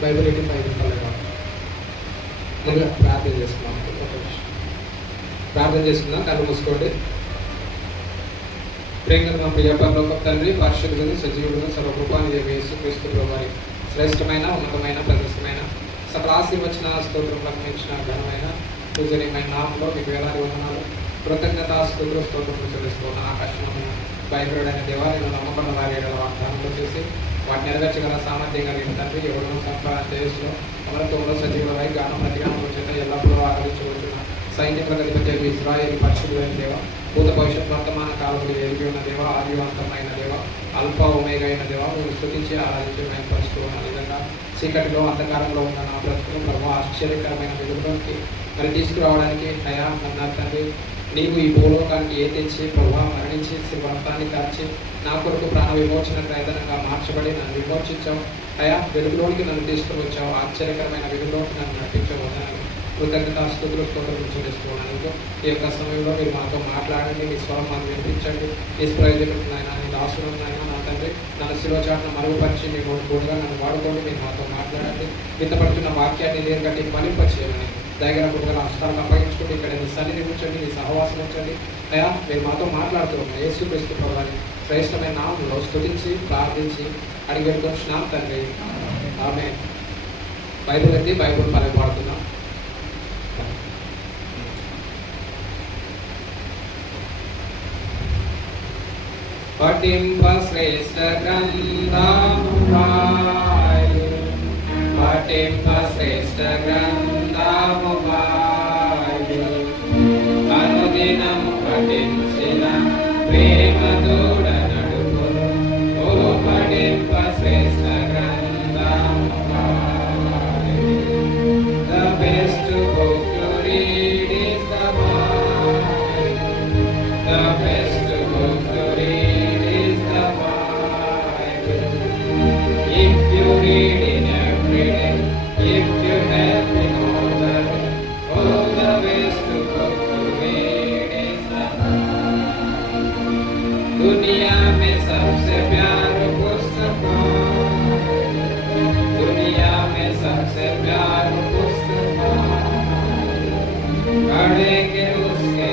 Bible 85 ముందుగా ప్రార్థన చేసుకున్నాం. ప్రార్థన చేసుకుందాం. కళ్ళు మూసుకోండి. ప్రేమ ప్రియ పరలోక తండ్రి, పరిశుద్ధులను సజీవులను సర్వకృపాని యేసుక్రీస్తు ప్రభువారి శ్రేష్టమైన ఉన్నతమైన ప్రశస్తమైన సకల ఆశీర్వచన స్తోత్రములకు మించిన ఘనమైన పూజనీయమైన నామంలో మీకు వేలాది వందనాలు, కృతజ్ఞత స్తోత్రములు చెల్లిస్తున్న ఆకర్షణమైన భయపడైన దేవాలయంలో నమ్మకం వారి వాగ్దానంలో చేసి వాటిని నెరవేర్చగల సామర్థ్యం కలిగిన తండ్రి, ఎవరినో సంపాదన దేశంలో అమరత్వంలో సజీవులపై గానం ప్రతిగానం చేత ఎల్లప్పుడూ ఆరాధించబడుతున్న సైనికుల అధిపతి ఇశ్రాయేలు పరిశుద్ధులైన దేవ, భూత భవిష్యత్ వర్తమాన కాలంలో ఎరిగి ఉన్న దేవ, ఆదివంతమైన దేవ, అల్ఫా ఒమేగా అయిన దేవ, మీరు స్తుతించి ఆరాధించి పరుస్తూ ఉన్న విధంగా చీకటిలో అంధకారంలో ఉన్న నా బ్రతుకు ప్రభు ఆశ్చర్యకరమైన వెలుగులోకి మరి తీసుకురావడానికి అయా అన్నారు తండ్రి. నీవు ఈ భూలోకానికి ఏ తెచ్చి ప్రభావ మరణించి శివర్తాన్ని కాల్చి నా కొరకు ప్రాణ విమోచన ప్రయత్నంగా మార్చబడి నన్ను విమోచించావు అయా, వెలుగులోనికి నన్ను తీసుకువచ్చావు, ఆశ్చర్యకరమైన వెలుగులోకి నన్ను నడిపించావు. కృతజ్ఞత స్తుతులు స్తోత్రం చెల్లిస్తున్నాను. ఈ యొక్క సమయంలో మీరు మాతో మాట్లాడండి, మీ స్వరం మాకు వినిపించండి. ఈ ప్రయోజనం నీ దాసులైనా నా తండ్రి, నన్ను శిరోచాటను మరుగుపరిచి మీ కూడా నన్ను వాడుకోండి. మీరు మాతో మాట్లాడండి. విత్తపడుతున్న వాక్యాన్ని నేరుగట్టి ఫలింపచేయమని దగ్గర పుట్టుకల హస్తాలను అప్పగించుకుంటే ఇక్కడ మీ సన్నిధి ఉంచండి, మీ సహవాసం ఉంచండి అయ్యా. మీరు మాతో మాట్లాడుతూ ఉన్నాం. యేసుక్రీస్తు ప్రభువారి శ్రేష్టమైన నామంలో స్తుతించి ప్రార్థించి అడిగి వెళ్ళుకొచ్చున్నాం తండ్రి, ఆమేన్. బైబిల్ అండి, బైబిల్ మనం వాడుతున్నాం. పఠింప శ్రేష్ఠ గ్రంథము వాయు, పఠింప శ్రేష్ఠ గ్రంథము వాయు, అనుదినము పఠించిన ప్రేమ దూడ నడుపును. ఓ పఠింప శ్రేష్ఠ గ్రంథము వాయు. The best book to read is the Bible. The best book to read is the Bible. If you read it every day, if you help in all the way, oh, the best book to read is the Bible. दुनिया में सबसे प्यारा पुस्तक, दुनिया में सबसे प्यारा पुस्तक, पढ़ेंगे उसके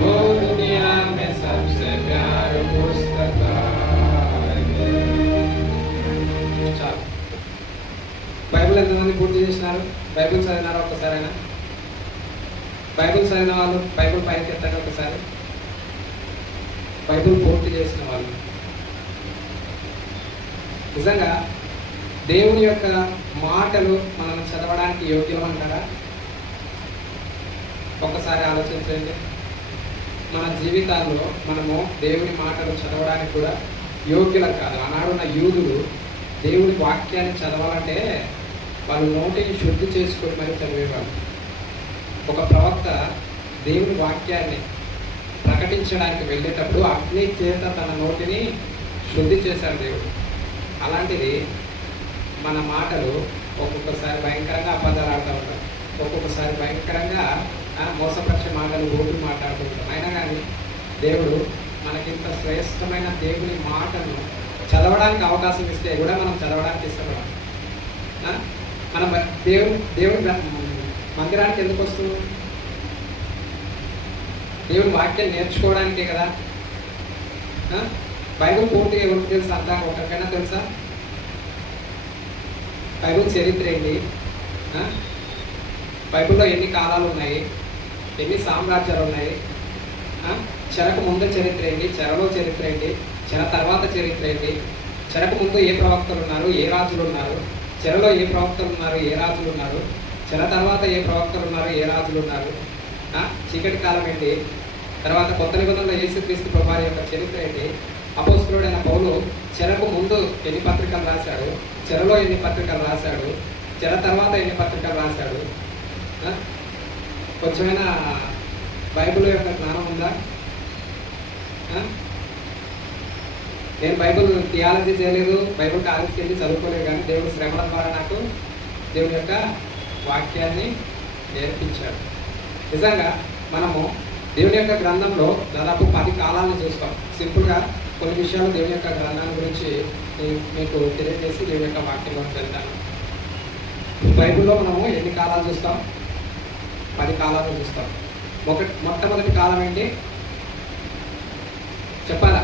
वो दुनिया में सबसे प्यारा पुस्तक. బైబిల్ ఎంతమంది పూర్తి చేసినారు? బైబిల్ చదివినారా? ఒక్కసారైనా బైబిల్ చదివిన వాళ్ళు బైబిల్ పైకి ఎత్తండి ఒకసారి. బైబిల్ పూర్తి చేసిన వాళ్ళు నిజంగా దేవుని యొక్క మాటలు మనం చదవడానికి యోగ్యమంటారా? ఒక్కసారి ఆలోచించండి. మన జీవితాల్లో మనము దేవుని మాటలు చదవడానికి కూడా యోగ్యులం కాదు. ఆనాడున్న యూదులు దేవుని వాక్యాన్ని చదవాలంటే వాళ్ళు నోటిని శుద్ధి చేసుకొని మరి చదివేవాళ్ళు. ఒక ప్రవక్త దేవుని వాక్యాన్ని ప్రకటించడానికి వెళ్ళేటప్పుడు అగ్ని చేత తన నోటిని శుద్ధి చేశాడు దేవుడు. అలాంటిది మన మాటలు ఒక్కొక్కసారి భయంకరంగా అబద్ధాలు ఆడుతూ ఉంటాం, ఒక్కొక్కసారి భయంకరంగా మోసపరిచే మాటలు ఓటులు మాట్లాడుతూ ఉంటాం. అయినా కానీ దేవుడు మనకింత శ్రేష్టమైన దేవుని మాటను చదవడానికి అవకాశం ఇస్తే కూడా మనం చదవడానికి ఇష్టపడాలి. మనం దేవుని మందిరానికి ఎందుకు వస్తుంది? దేవుని వాక్యం నేర్చుకోవడానికే కదా. బైబిల్ పూర్తిగా ఎవరికి తెలుసు? అంతా ఒకరికైనా తెలుసా? బైబిల్ చరిత్ర ఏంటి? బైబిల్లో ఎన్ని కాలాలు ఉన్నాయి, ఎన్ని సామ్రాజ్యాలు ఉన్నాయి, చెరకు ముందు చరిత్ర ఏంటి, చెరలో చరిత్ర ఏంటి, చెర తర్వాత చరిత్ర ఏంటి, చెరకు ముందు ఏ ప్రవక్తలు ఉన్నారు, ఏ రాజులు ఉన్నారు, చెరలో ఏ ప్రవక్తలు ఉన్నారు, ఏ రాజులు ఉన్నారు, చెర తర్వాత ఏ ప్రవక్తలు ఉన్నారు, ఏ రాజులు ఉన్నారు, చీకటి కాలం ఏంటి, తర్వాత కొత్త నిబంధనలో యేసుక్రీస్తు ప్రభువారి యొక్క చరిత్ర ఏంటి, అపోస్తలుడైన పౌలు చెరకు ముందు ఎన్ని పత్రికలు రాశాడు, చెరలో ఎన్ని పత్రికలు రాశాడు, చెర తర్వాత ఎన్ని పత్రికలు రాశాడు. కొంచెమైనా బైబిల్ యొక్క జ్ఞానం ఉందా? నేను బైబిల్ థియాలజీ చేయలేదు, బైబిల్ కాలేజీకి వెళ్ళి చదువుకోలేదు, కానీ దేవుడు శ్రమల ద్వారా నాకు దేవుని యొక్క వాక్యాన్ని నేర్పించాడు. నిజంగా మనము దేవుని యొక్క గ్రంథంలో దాదాపు 10 కాలాలను చూస్తాం. సింపుల్గా కొన్ని విషయాలు దేవుని యొక్క గ్రంథాల గురించి మీకు తెలియజేసి దేవుని యొక్క వాక్యంలోకి వెళ్తాను. బైబిల్లో మనము ఎన్ని కాలాలు చూస్తాం? 10 కాలాలు చూస్తాం. మొట్టమొదటి కాలం ఏంటి చెప్పాలా?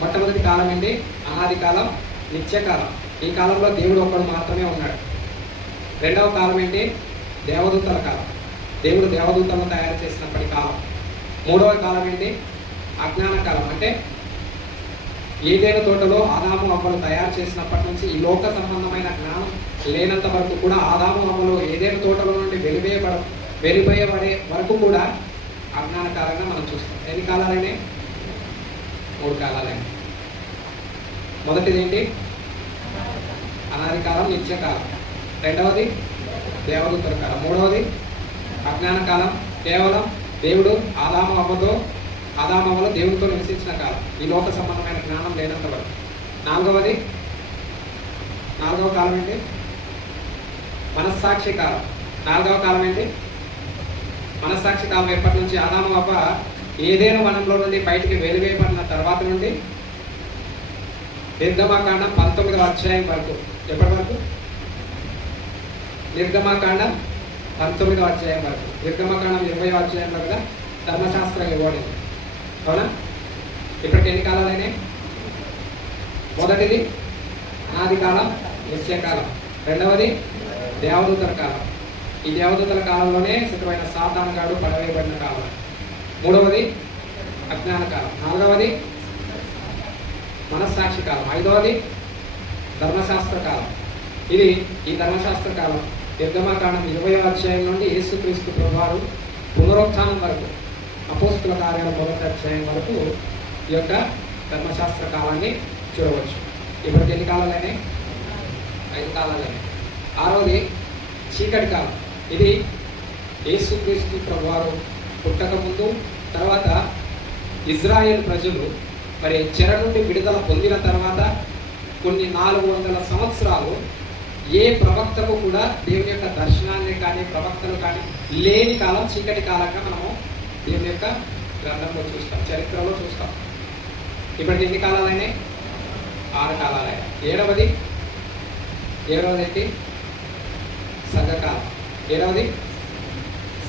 మొట్టమొదటి కాలం ఏంటి? అనాది కాలం, నిత్యకాలం. ఈ కాలంలో దేవుడు ఒక్కడు మాత్రమే ఉన్నాడు. రెండవ కాలం ఏంటి? దేవదూతల కాలం. దేవుడు దేవదూతలను తయారు చేసినప్పటి కాలం. మూడవ కాలం ఏంటి? అజ్ఞాన కాలం. అంటే ఏదైనా తోటలో ఆదాము అవ్వలు తయారు చేసినప్పటి నుంచి ఈ లోక సంబంధమైన జ్ఞానం లేనంత వరకు కూడా ఆదాము అవ్వలు ఏదైనా తోటలో నుండి వెలివేయబడే వరకు కూడా అజ్ఞాన కాలంగా మనం చూస్తాం. ఎన్ని కాలాలైనా? 3 కాలాలైనా. మొదటిది ఏంటి? అనాది కాలం, నిత్యకాలం. రెండవది దేవదూతల కాలం. మూడవది అజ్ఞాన కాలం. కేవలం దేవుడు ఆదాము అవ్వలో దేవుడితో నివసించిన కాలం, ఈ లోక సంబంధమైన జ్ఞానం లేనంత వరకు. నాలుగవ కాలం ఏంటి? మనస్సాక్షి కాలం. 4వ కాలం ఏంటి? మనస్సాక్షి కాలం ఎప్పటి నుంచి? ఆదాము అవ్వ ఏదైనా వనంలో నుండి బయటికి వెలివేయబడిన తర్వాత నుండి నిర్గమాకాండం 19వ అధ్యాయం వరకు. ఎప్పటి వరకు? నిర్గమాకాండం 19వ అధ్యాయం వరకు. నిర్గమాకాండం 20వ అధ్యాయంలో కదా ధర్మశాస్త్రం ఇవ్వబడింది, అవునా? ఇప్పటికి ఎన్ని కాలాలైనాయి? మొదటిది అనాది కాలం, నిత్యకాలం. రెండవది దేవదూతల కాలం. ఈ దేవదూతల కాలంలోనే సిద్ధమైన సాతాను గాడు పడవేయబడిన కాలం. మూడవది అజ్ఞాన కాలం. నాలుగవది మనస్సాక్షి కాలం. ఐదవది ధర్మశాస్త్ర కాలం. ఈ ధర్మశాస్త్ర కాలం నిర్గమాకాండం 20వ అధ్యాయం నుండి యేసుక్రీస్తు ప్రభువారు పునరుత్థానం వరకు, అపోస్తుల కార్యాల 1వ అధ్యాయం వరకు ఈ యొక్క ధర్మశాస్త్ర కాలాన్ని చూడవచ్చు. ఇప్పటికి ఎన్ని కాలాలైనాయి? 5 కాలాలైనాయి. 6వది చీకటి కాలం. ఇది యేసుక్రీస్తు ప్రభువారు పుట్టక ముందు, తర్వాత ఇజ్రాయేల్ ప్రజలు మరి చెర నుండి విడుదల పొందిన తర్వాత కొన్ని 400 సంవత్సరాలు ఏ ప్రవక్తకు కూడా దేవుని యొక్క దర్శనాన్ని కానీ ప్రవక్తలు కానీ లేని కాలం చీకటి కాలంగా మనము దేవుని యొక్క గ్రంథంలో చూస్తాం, చరిత్రలో చూస్తాం. ఇప్పటికి ఎన్ని కాలాలైనాయి? 6 కాలాలైనాయి. ఏడవది ఏంటి? సంఘకాలం. ఏడవది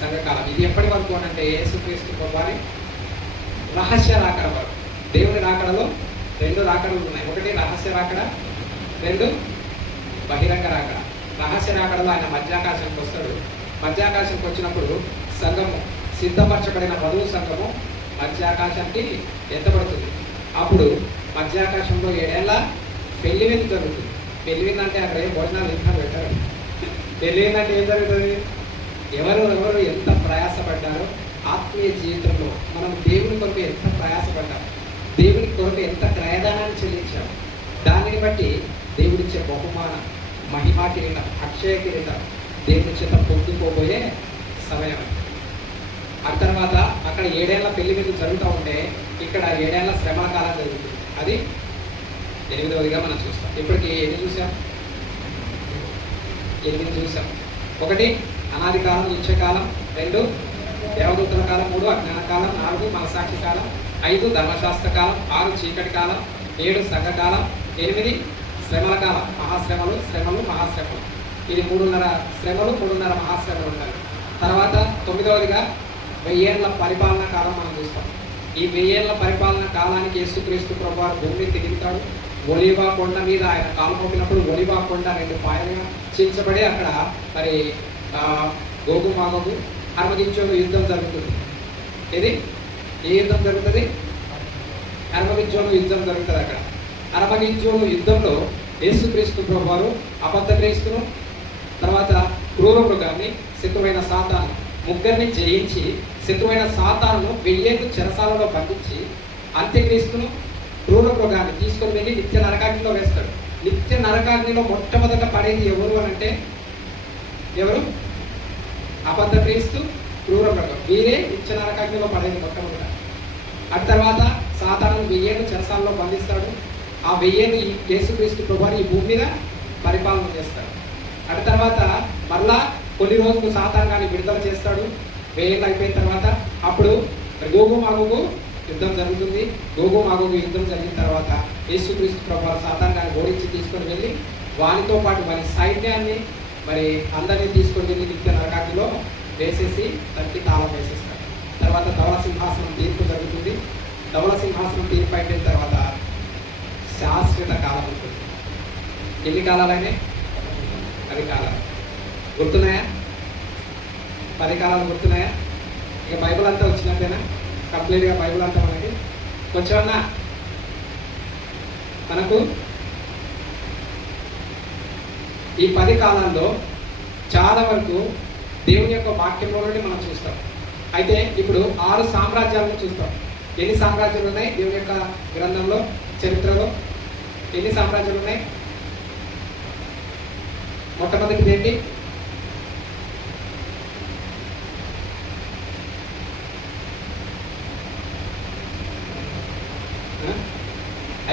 సంఘకాలం. ఇది ఎప్పటి వరకు అంటే యేసుక్రీస్తు ప్రభువారి రహస్య రాకడ వరకు. దేవుని రాకడలో 2 రాకడలు ఉన్నాయి. ఒకటి రహస్య రాకడ, 2 బహిరంగ రాకడ. రహస్య రాకడలో ఆయన మధ్యాకాశానికి వస్తాడు. మధ్యాకాశానికి వచ్చినప్పుడు సంఘము, సిద్ధపరచబడిన వధువు సంఘము మధ్యాకాశానికి ఎత్తబడుతుంది. అప్పుడు మధ్యాకాశంలో 7 ఏళ్ల పెళ్లి విందు జరుగుతుంది. పెళ్లి విందు అంటే అక్కడ ఏం భోజనాలు ఇంకా పెట్టారు. పెళ్లి విందు అంటే ఏం జరుగుతుంది? ఎవరు ఎంత ప్రయాసపడ్డారో ఆత్మీయ జీవితంలో మనం దేవుని కొరకు ఎంత ప్రయాసపడ్డాం, దేవుని కొరకు ఎంత క్రయదానాన్ని చెల్లించాం, దానిని బట్టి దేవుడిచ్చే బహుమానం, మహిమా కిరీటం, అక్షయ కిరీటం దేవుని చేత పొందుకోబోయే సమయం. ఆ తర్వాత అక్కడ 7 ఏళ్ల పెళ్లి మీద జరుగుతూ ఉంటే ఇక్కడ 7 ఏళ్ల శ్రమల కాలం జరుగుతుంది. అది 8వదిగా మనం చూస్తాం. ఇప్పటికి ఎన్ని చూసాం? 8 చూసాం. 1 అనాది కాలం, నిత్యకాలం. 2 దేవదూతల కాలం. 3 అజ్ఞాన కాలం. 4 మనసాక్షి కాలం. 5 ధర్మశాస్త్ర కాలం. 6 చీకటి కాలం. 7 సంఘకాలం. 8 శ్రమల కాలం. శ్రమలు మహాశ్రమలు. ఇది 3.5 శ్రమలు, 3.5 మహాశ్రమలు ఉంటాయి. తర్వాత 9వదిగా 1000 ఏళ్ల పరిపాలన కాలం మనం చూస్తాం. ఈ 1000 ఏళ్ల పరిపాలన కాలానికి యేసుక్రీస్తు ప్రభువారు భూమిని తిరుగుతాడు. ఒలీవా కొండ మీద ఆయన కాలు మోపినప్పుడు ఒలీవా కొండ 2 పాయలుగా చీల్చబడి అక్కడ మరి గోగు మాగోగు అర్మగిద్దోను యుద్ధం జరుగుతుంది. ఇది ఏ యుద్ధం జరుగుతుంది? అర్మగిద్దోను యుద్ధం జరుగుతుంది. అక్కడ అర్మగిద్దోను యుద్ధంలో యేసుక్రీస్తు ప్రభువారు అబద్ధ క్రీస్తును, తర్వాత క్రూర మృగాన్ని, శత్రువైన సాతాను ముగ్గురిని జయించి శత్రువైన సాతాను 1000 ఏళ్లు చెరసాలలో బంధించి అంత్యక్రీస్తును, క్రూర మృగాన్ని తీసుకొని వెళ్ళి నిత్య నరకాగ్నిలో వేస్తాడు. నిత్య నరకాగ్నిలో మొట్టమొదట పడేది ఎవరు అనంటే ఎవరు? అబద్ధ క్రీస్తు, క్రూర మృగం. వీరే నిత్య నరకాగ్నిలో పడేది మొట్టమొదట. ఆ తర్వాత సాతాను 1000 ఏళ్లు చెరసాలలో బంధిస్తాడు. ఆ 1000 ఏళ్లు ఈ యేసుక్రీస్తు ప్రభువారు ఈ భూమి మీద పరిపాలన చేస్తాడు. ఆ తర్వాత మళ్ళా కొన్ని రోజులు సాతాను గాని విడుదల చేస్తాడు. 1000 ఏళ్ళు అయిపోయిన తర్వాత అప్పుడు గోగు మాగోగు యుద్ధం జరుగుతుంది. గోగు మాగోగు యుద్ధం జరిగిన తర్వాత యేసుక్రీస్తు ప్రభువారు సాతాను గారిని ఓడించి తీసుకొని వెళ్ళి వానితో పాటు వారి సైన్యాన్ని మరి అందరినీ తీసుకొని వెళ్ళి నిత్య నరకాగ్నిలో వేసేసి తనకి తాళం వేసేస్తారు. తర్వాత ధవల సింహాసనం తీర్పు జరుగుతుంది. ధవల సింహాసనం తీర్పు అయిపోయిన తర్వాత శాశ్వత కాలం ఉంటుంది. ఎన్ని కాలాలైనా 10 కాలాలు గుర్తున్నాయా? 10 కాలాలు గుర్తున్నాయా? ఇక బైబిల్ అంతా వచ్చినట్టేనా? కంప్లీట్గా బైబిల్ అంతా మనకి కొంచెమన్నా మనకు ఈ 10 కాలాల్లో చాలా వరకు దేవుని యొక్క వాక్యంలో నుండి మనం చూస్తాం. అయితే ఇప్పుడు 6 సామ్రాజ్యాలను చూస్తాం. ఎన్ని సామ్రాజ్యాలు ఉన్నాయి దేవుని యొక్క గ్రంథంలో, చరిత్రలో? ఎన్ని సామ్రాజ్యాలు ఉన్నాయి? మొట్టమొదటిది ఏంటి?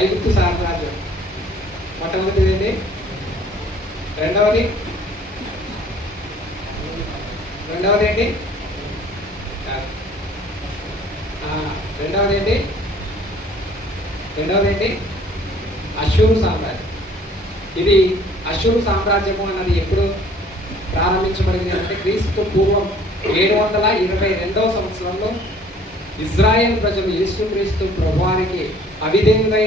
ఐగుప్తు సామ్రాజ్యం మొట్టమొదటిది ఏంటి? రెండవది ఏంటి? రెండవది ఏంటి? అష్షూరు సామ్రాజ్యం. ఇది అష్షూరు సామ్రాజ్యము అన్నది ఎప్పుడు ప్రారంభించబడింది అంటే క్రీస్తు పూర్వం 722వ సంవత్సరంలో ఇజ్రాయేల్ ప్రజలు యేసుక్రీస్తు ప్రభువారికి అవిధేయులై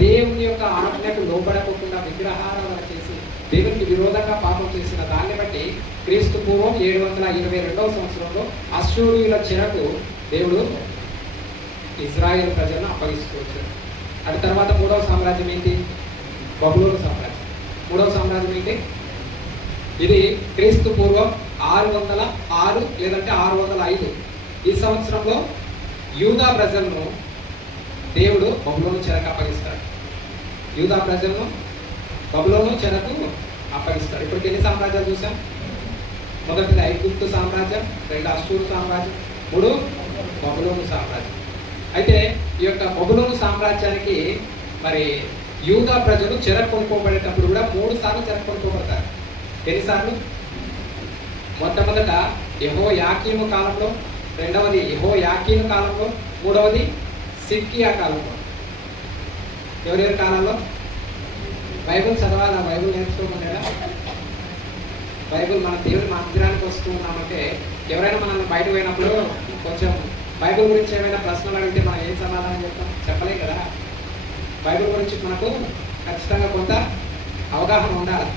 దేవుని యొక్క ఆజ్ఞకు లోబడకుండా విగ్రహారాధన చేసి దేవునికి విరోధంగా పాపం చేసిన దాన్ని బట్టి క్రీస్తు పూర్వం 722వ సంవత్సరంలో అష్షూరీయుల చెరకు దేవుడు ఇజ్రాయేల్ ప్రజలను అప్పగిస్తూ వచ్చారు. అటు తర్వాత 3వ సామ్రాజ్యం ఏంటి? బబులోను సామ్రాజ్యం. 3వ సామ్రాజ్యం ఏంటి? ఇది క్రీస్తు పూర్వం 606 లేదంటే 605 ఈ సంవత్సరంలో యూదా ప్రజలను దేవుడు బబులోను చెరకు అప్పగిస్తాడు. యూదా ప్రజలను బబులోను చెరకు అప్పగిస్తాడు. ఇప్పటికి ఎన్ని సామ్రాజ్యాలు చూసాం? మొదటిది ఐగుప్తు సామ్రాజ్యం, 2 అష్షూరు సామ్రాజ్యం, 3 బబులోను సామ్రాజ్యం. అయితే ఈ యొక్క బబులోను సామ్రాజ్యానికి మరి యూదా ప్రజలు చెరకు కొనుక్కోబడేటప్పుడు కూడా 3 సార్లు చెరకు కొనుక్కోబడతారు. ఎన్నిసార్లు? మొట్టమొదట యెహోయాకీము కాలంలో, రెండవది యెహోయాకీను కాలంలో, మూడవది సిద్కియా కాలంలో. ఎవరెవరి కాలంలో? బైబిల్ చదవాలా? బైబిల్ నేర్చుకోమన్నాడా? బైబిల్ మన దేవుని మందిరానికి వస్తూ ఉన్నామంటే ఎవరైనా మనల్ని బయట పోయినప్పుడు కొంచెం బైబిల్ గురించి ఏమైనా ప్రశ్నలు అడిగితే మనం ఏం సమాధానం చెప్తాం? చెప్పలేం కదా. బైబిల్ గురించి మనకు ఖచ్చితంగా కొంత అవగాహన ఉండాలి.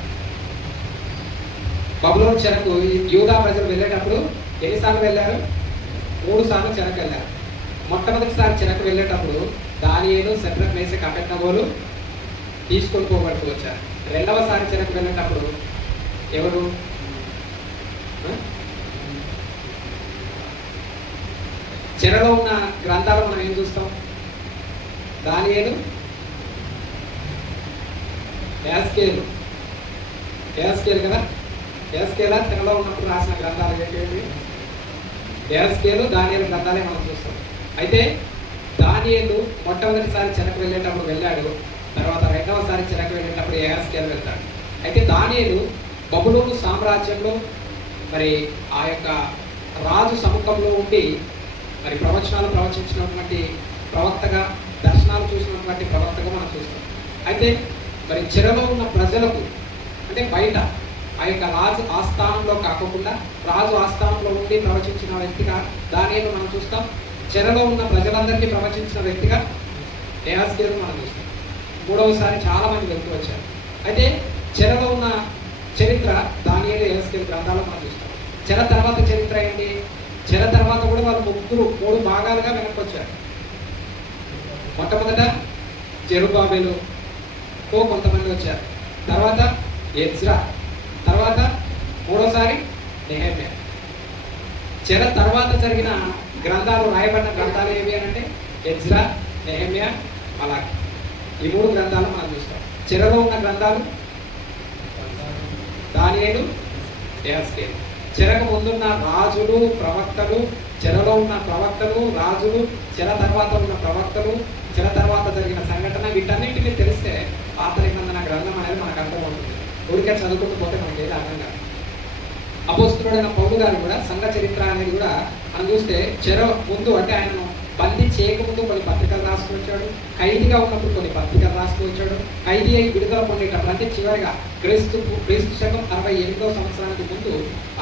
బబులోను చెరకు యూదా ప్రజలు వెళ్ళేటప్పుడు ఎన్నిసార్లు వెళ్ళారు? 3 సార్లు చెరకు వెళ్ళారు. మొట్టమొదటిసారి చెరకు వెళ్ళేటప్పుడు దానియేలు, శద్రక్, మేషక్, అబేద్నెగోలు తీసుకొని పోబడుతూ వచ్చారు. రెండవసారి చెరకు వెళ్ళేటప్పుడు ఎవరు? చెరలో ఉన్న గ్రంథాలు మనం ఏం చూస్తాం? దానియేలు, యెహెజ్కేలు కదా. యెహెజ్కేలు చెరలో ఉన్నప్పుడు రాసిన గ్రంథాలు ఏంటి? యెహెజ్కేలు, దానియేలు గ్రంథాలే మనం చూస్తాం. అయితే దానియేలు మొట్టమొదటిసారి చెరకు వెళ్ళేటప్పుడు వెళ్ళాడు. తర్వాత రెండవసారి చెరకు వెళ్ళేటప్పుడు యెహెజ్కేలు వెళ్తాడు. అయితే దానియేలు బబులోను సామ్రాజ్యంలో మరి ఆ యొక్క రాజు సముఖంలో ఉండి మరి ప్రవచనాలు ప్రవచించినటువంటి ప్రవక్తగా, దర్శనాలు చూసినటువంటి ప్రవక్తగా మనం చూస్తాం. అయితే మరి చెరలో ఉన్న ప్రజలకు అంటే బయట ఆ యొక్క రాజు ఆస్థానంలో కాకుండా రాజు ఆస్థానంలో ఉండి ప్రవచించిన వ్యక్తిగా దానియేలు మనం చూస్తాం. చెరలో ఉన్న ప్రజలందరికీ ప్రవచించిన వ్యక్తిగా యెహెజ్కేలు మనం చూస్తాం. మూడవసారి చాలా మంది వెళ్తూ వచ్చారు. అయితే చెరలో ఉన్న చరిత్ర దానియేలు, యెహెజ్కేలు గ్రంథాలు మనం చూస్తాం. చెర తర్వాత చరిత్ర ఏంటి? చెర తర్వాత కూడా వాళ్ళు 3 భాగాలుగా వెనక్కి వచ్చారు. మొట్టమొదట జెరుబ్బాబెలుతో కొంతమంది వచ్చారు. తర్వాత ఎజ్రా, తర్వాత మూడోసారి నెహెమ్యా. చెర తర్వాత జరిగిన గ్రంథాలు, రాయబడిన గ్రంథాలు ఏవి అంటే ఎజ్రా, నెహెమ్యా, మలాకి. ఈ 3 గ్రంథాలు మనం చూస్తాం. చెరలో ఉన్న గ్రంథాలు దానియేలు, యెహెజ్కేలు. చెరకు ముందున్న రాజులు, ప్రవక్తలు, చెరలో ఉన్న ప్రవక్తలు, రాజులు, చెర తర్వాత ఉన్న ప్రవక్తలు, చెర తర్వాత జరిగిన సంఘటన, వీటన్నింటినీ తెలిస్తే పాత నిబంధన గ్రంథం అనేది మనకు అర్థమవుతుంది. ఊరికే చదువుకుంటూ పోతే మనకి ఏది అర్థం కాదు. అపోస్తలుడైన పౌలు గారు కూడా సంఘ చరిత్ర అనేది కూడా మనం చూస్తే చెర ముందు అంటే ఆయనను బందీ చేయకముందు కొన్ని పత్రికలు రాస్తూ వచ్చాడు, ఖైదీగా ఉన్నప్పుడు కొన్ని పత్రికలు రాస్తూ వచ్చాడు, ఖైదీ అయి విడుదల పొందేటప్పుడు అంటే చివరిగా క్రీస్తు శకం 68వ సంవత్సరానికి ముందు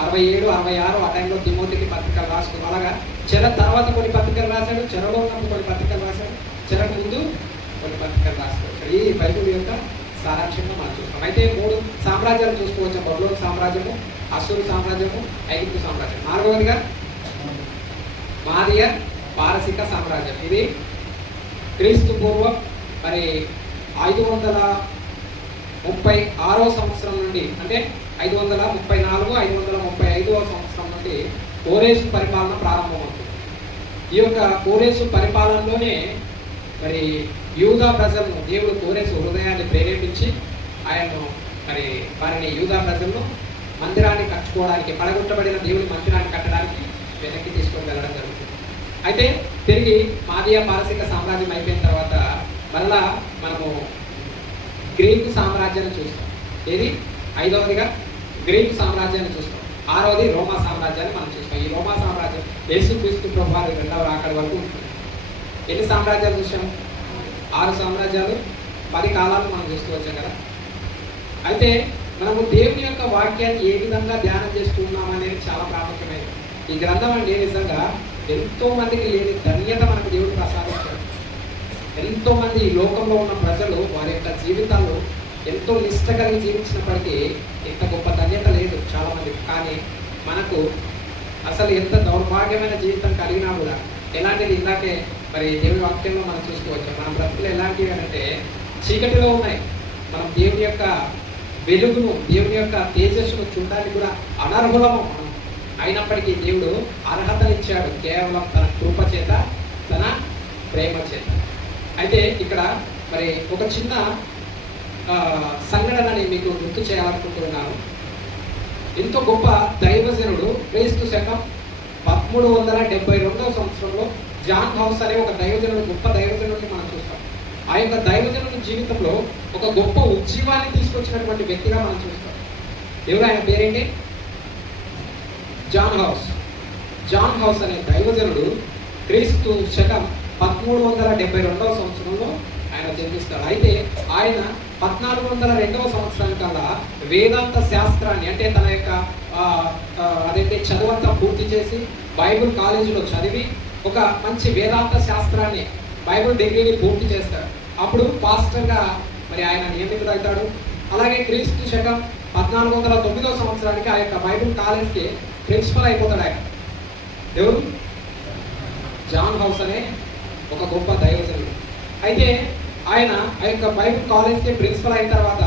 67, 66 ఆ టైంలో తిమోతికి పత్రికలు రాస్తూ, అలాగా చెర తర్వాత కొన్ని పత్రికలు రాశాడు, చెరలో ఉన్నప్పుడు కొన్ని పత్రికలు రాశాడు, చెరకు ముందు కొన్ని పత్రికలు రాస్తూ వచ్చాడు. ఈ బైబిల్ యొక్క సారాంశంగా మనం చూస్తాం. అయితే 3 సామ్రాజ్యాలు చూసుకోవచ్చు: బబులోను సామ్రాజ్యము, అశ్షూరు సామ్రాజ్యము, ఐగుప్తు సామ్రాజ్యం. 4వదిగా మాదియ పారసిక సామ్రాజ్యం. ఇది క్రీస్తు పూర్వం మరి 536వ సంవత్సరం నుండి, అంటే 534, 535వ సంవత్సరం నుండి కోరేసు పరిపాలన ప్రారంభమవుతుంది. ఈ యొక్క కోరేసు పరిపాలనలోనే మరి యూదా ప్రజలను దేవుడు కోరేసు హృదయాన్ని ప్రేరేపించి ఆయన్ను మరి వారిని యూదా ప్రజలను మందిరాన్ని కట్టుకోవడానికి, పడగొట్టబడిన దేవుని మందిరాన్ని కట్టడానికి వెనక్కి తీసుకొని వెళ్ళడం జరుగుతుంది. అయితే తిరిగి మాదియా పారసిక సామ్రాజ్యం అయిపోయిన తర్వాత మళ్ళా మనము గ్రీకు సామ్రాజ్యాన్ని చూస్తాం. ఏది 5వదిగా గ్రీకు సామ్రాజ్యాన్ని చూస్తాం. 6వది రోమా సామ్రాజ్యాన్ని మనం చూస్తాం. ఈ రోమా సామ్రాజ్యం యేసుక్రీస్తు ప్రభువారి 2వ రాకడ వరకు ఉంటుంది. ఎన్ని సామ్రాజ్యాలు చూసాము? 6 సామ్రాజ్యాలు, 10 కాలాలు మనం చూస్తూ వచ్చాం కదా. అయితే మనము దేవుని యొక్క వాక్యాన్ని ఏ విధంగా ధ్యానం చేస్తూ ఉన్నాం అనేది చాలా ప్రాముఖ్యమైనది. ఈ గ్రంథం అంటే నిజంగా ఎంతో మందికి లేని ధన్యత మనకు దేవుడు ప్రసాదించాడు. ఎంతో మంది ఈ లోకంలో ఉన్న ప్రజలు వారి యొక్క జీవితాలు ఎంతో నిష్ట కలిగి జీవించినప్పటికీ ఇంత గొప్ప ధన్యత లేదు చాలా మందికి. కానీ మనకు అసలు ఎంత దౌర్భాగ్యమైన జీవితం కలిగినా కూడా ఎలాంటిది ఇందాకే మరి దేవుని వాక్యంలో మనం చూస్తూ వచ్చాం. మన బ్రతుకులు ఎలాంటివి అంటే చీకటిలో ఉన్నాయి. మనం దేవుని యొక్క వెలుగును, దేవుని యొక్క తేజస్సును చూడడానికి కూడా అనర్హులము. అయినప్పటికీ దేవుడు అర్హతనిచ్చాడు కేవలం తన కృప చేత, తన ప్రేమ చేత. అయితే ఇక్కడ మరి ఒక చిన్న సంఘటనని మీకు గుర్తు చేయాలనుకుంటున్నాను. ఎంతో గొప్ప దైవజనుడు క్రీస్తు శకం 1372వ సంవత్సరంలో జాన్ హౌస్ అనే ఒక దైవజనుడు, గొప్ప దైవజనుడిని మనం చూస్తాం. ఆ యొక్క దైవజనుడి జీవితంలో ఒక గొప్ప ఉజ్జీవాన్ని తీసుకొచ్చినటువంటి వ్యక్తిగా మనం చూస్తాం. ఎవరు ఆయన పేరేంటి? John house. జాన్ హౌస్ అనే దైవజనుడు క్రీస్తు శకం 1372వ సంవత్సరంలో ఆయన జన్మిస్తాడు. అయితే ఆయన 1402వ సంవత్సరానికల్లా వేదాంత శాస్త్రాన్ని, అంటే తన యొక్క అదైతే చదువంతా పూర్తి చేసి బైబిల్ కాలేజీలో చదివి ఒక మంచి వేదాంత శాస్త్రాన్ని, బైబిల్ డిగ్రీని పూర్తి చేస్తాడు. అప్పుడు పాస్టర్గా మరి ఆయన నియమితుడవుతాడు. అలాగే క్రీస్తు శకం 1409వ సంవత్సరానికి ఆ యొక్క బైబిల్ కాలేజ్కి ప్రిన్సిపల్ అయిపోతాడు ఆయన. ఎవరు? జాన్ హౌస్ అనే ఒక గొప్ప దైవజనుడు. అయితే ఆయన ఆ యొక్క బైబిల్ కాలేజ్కి ప్రిన్సిపల్ అయిన తర్వాత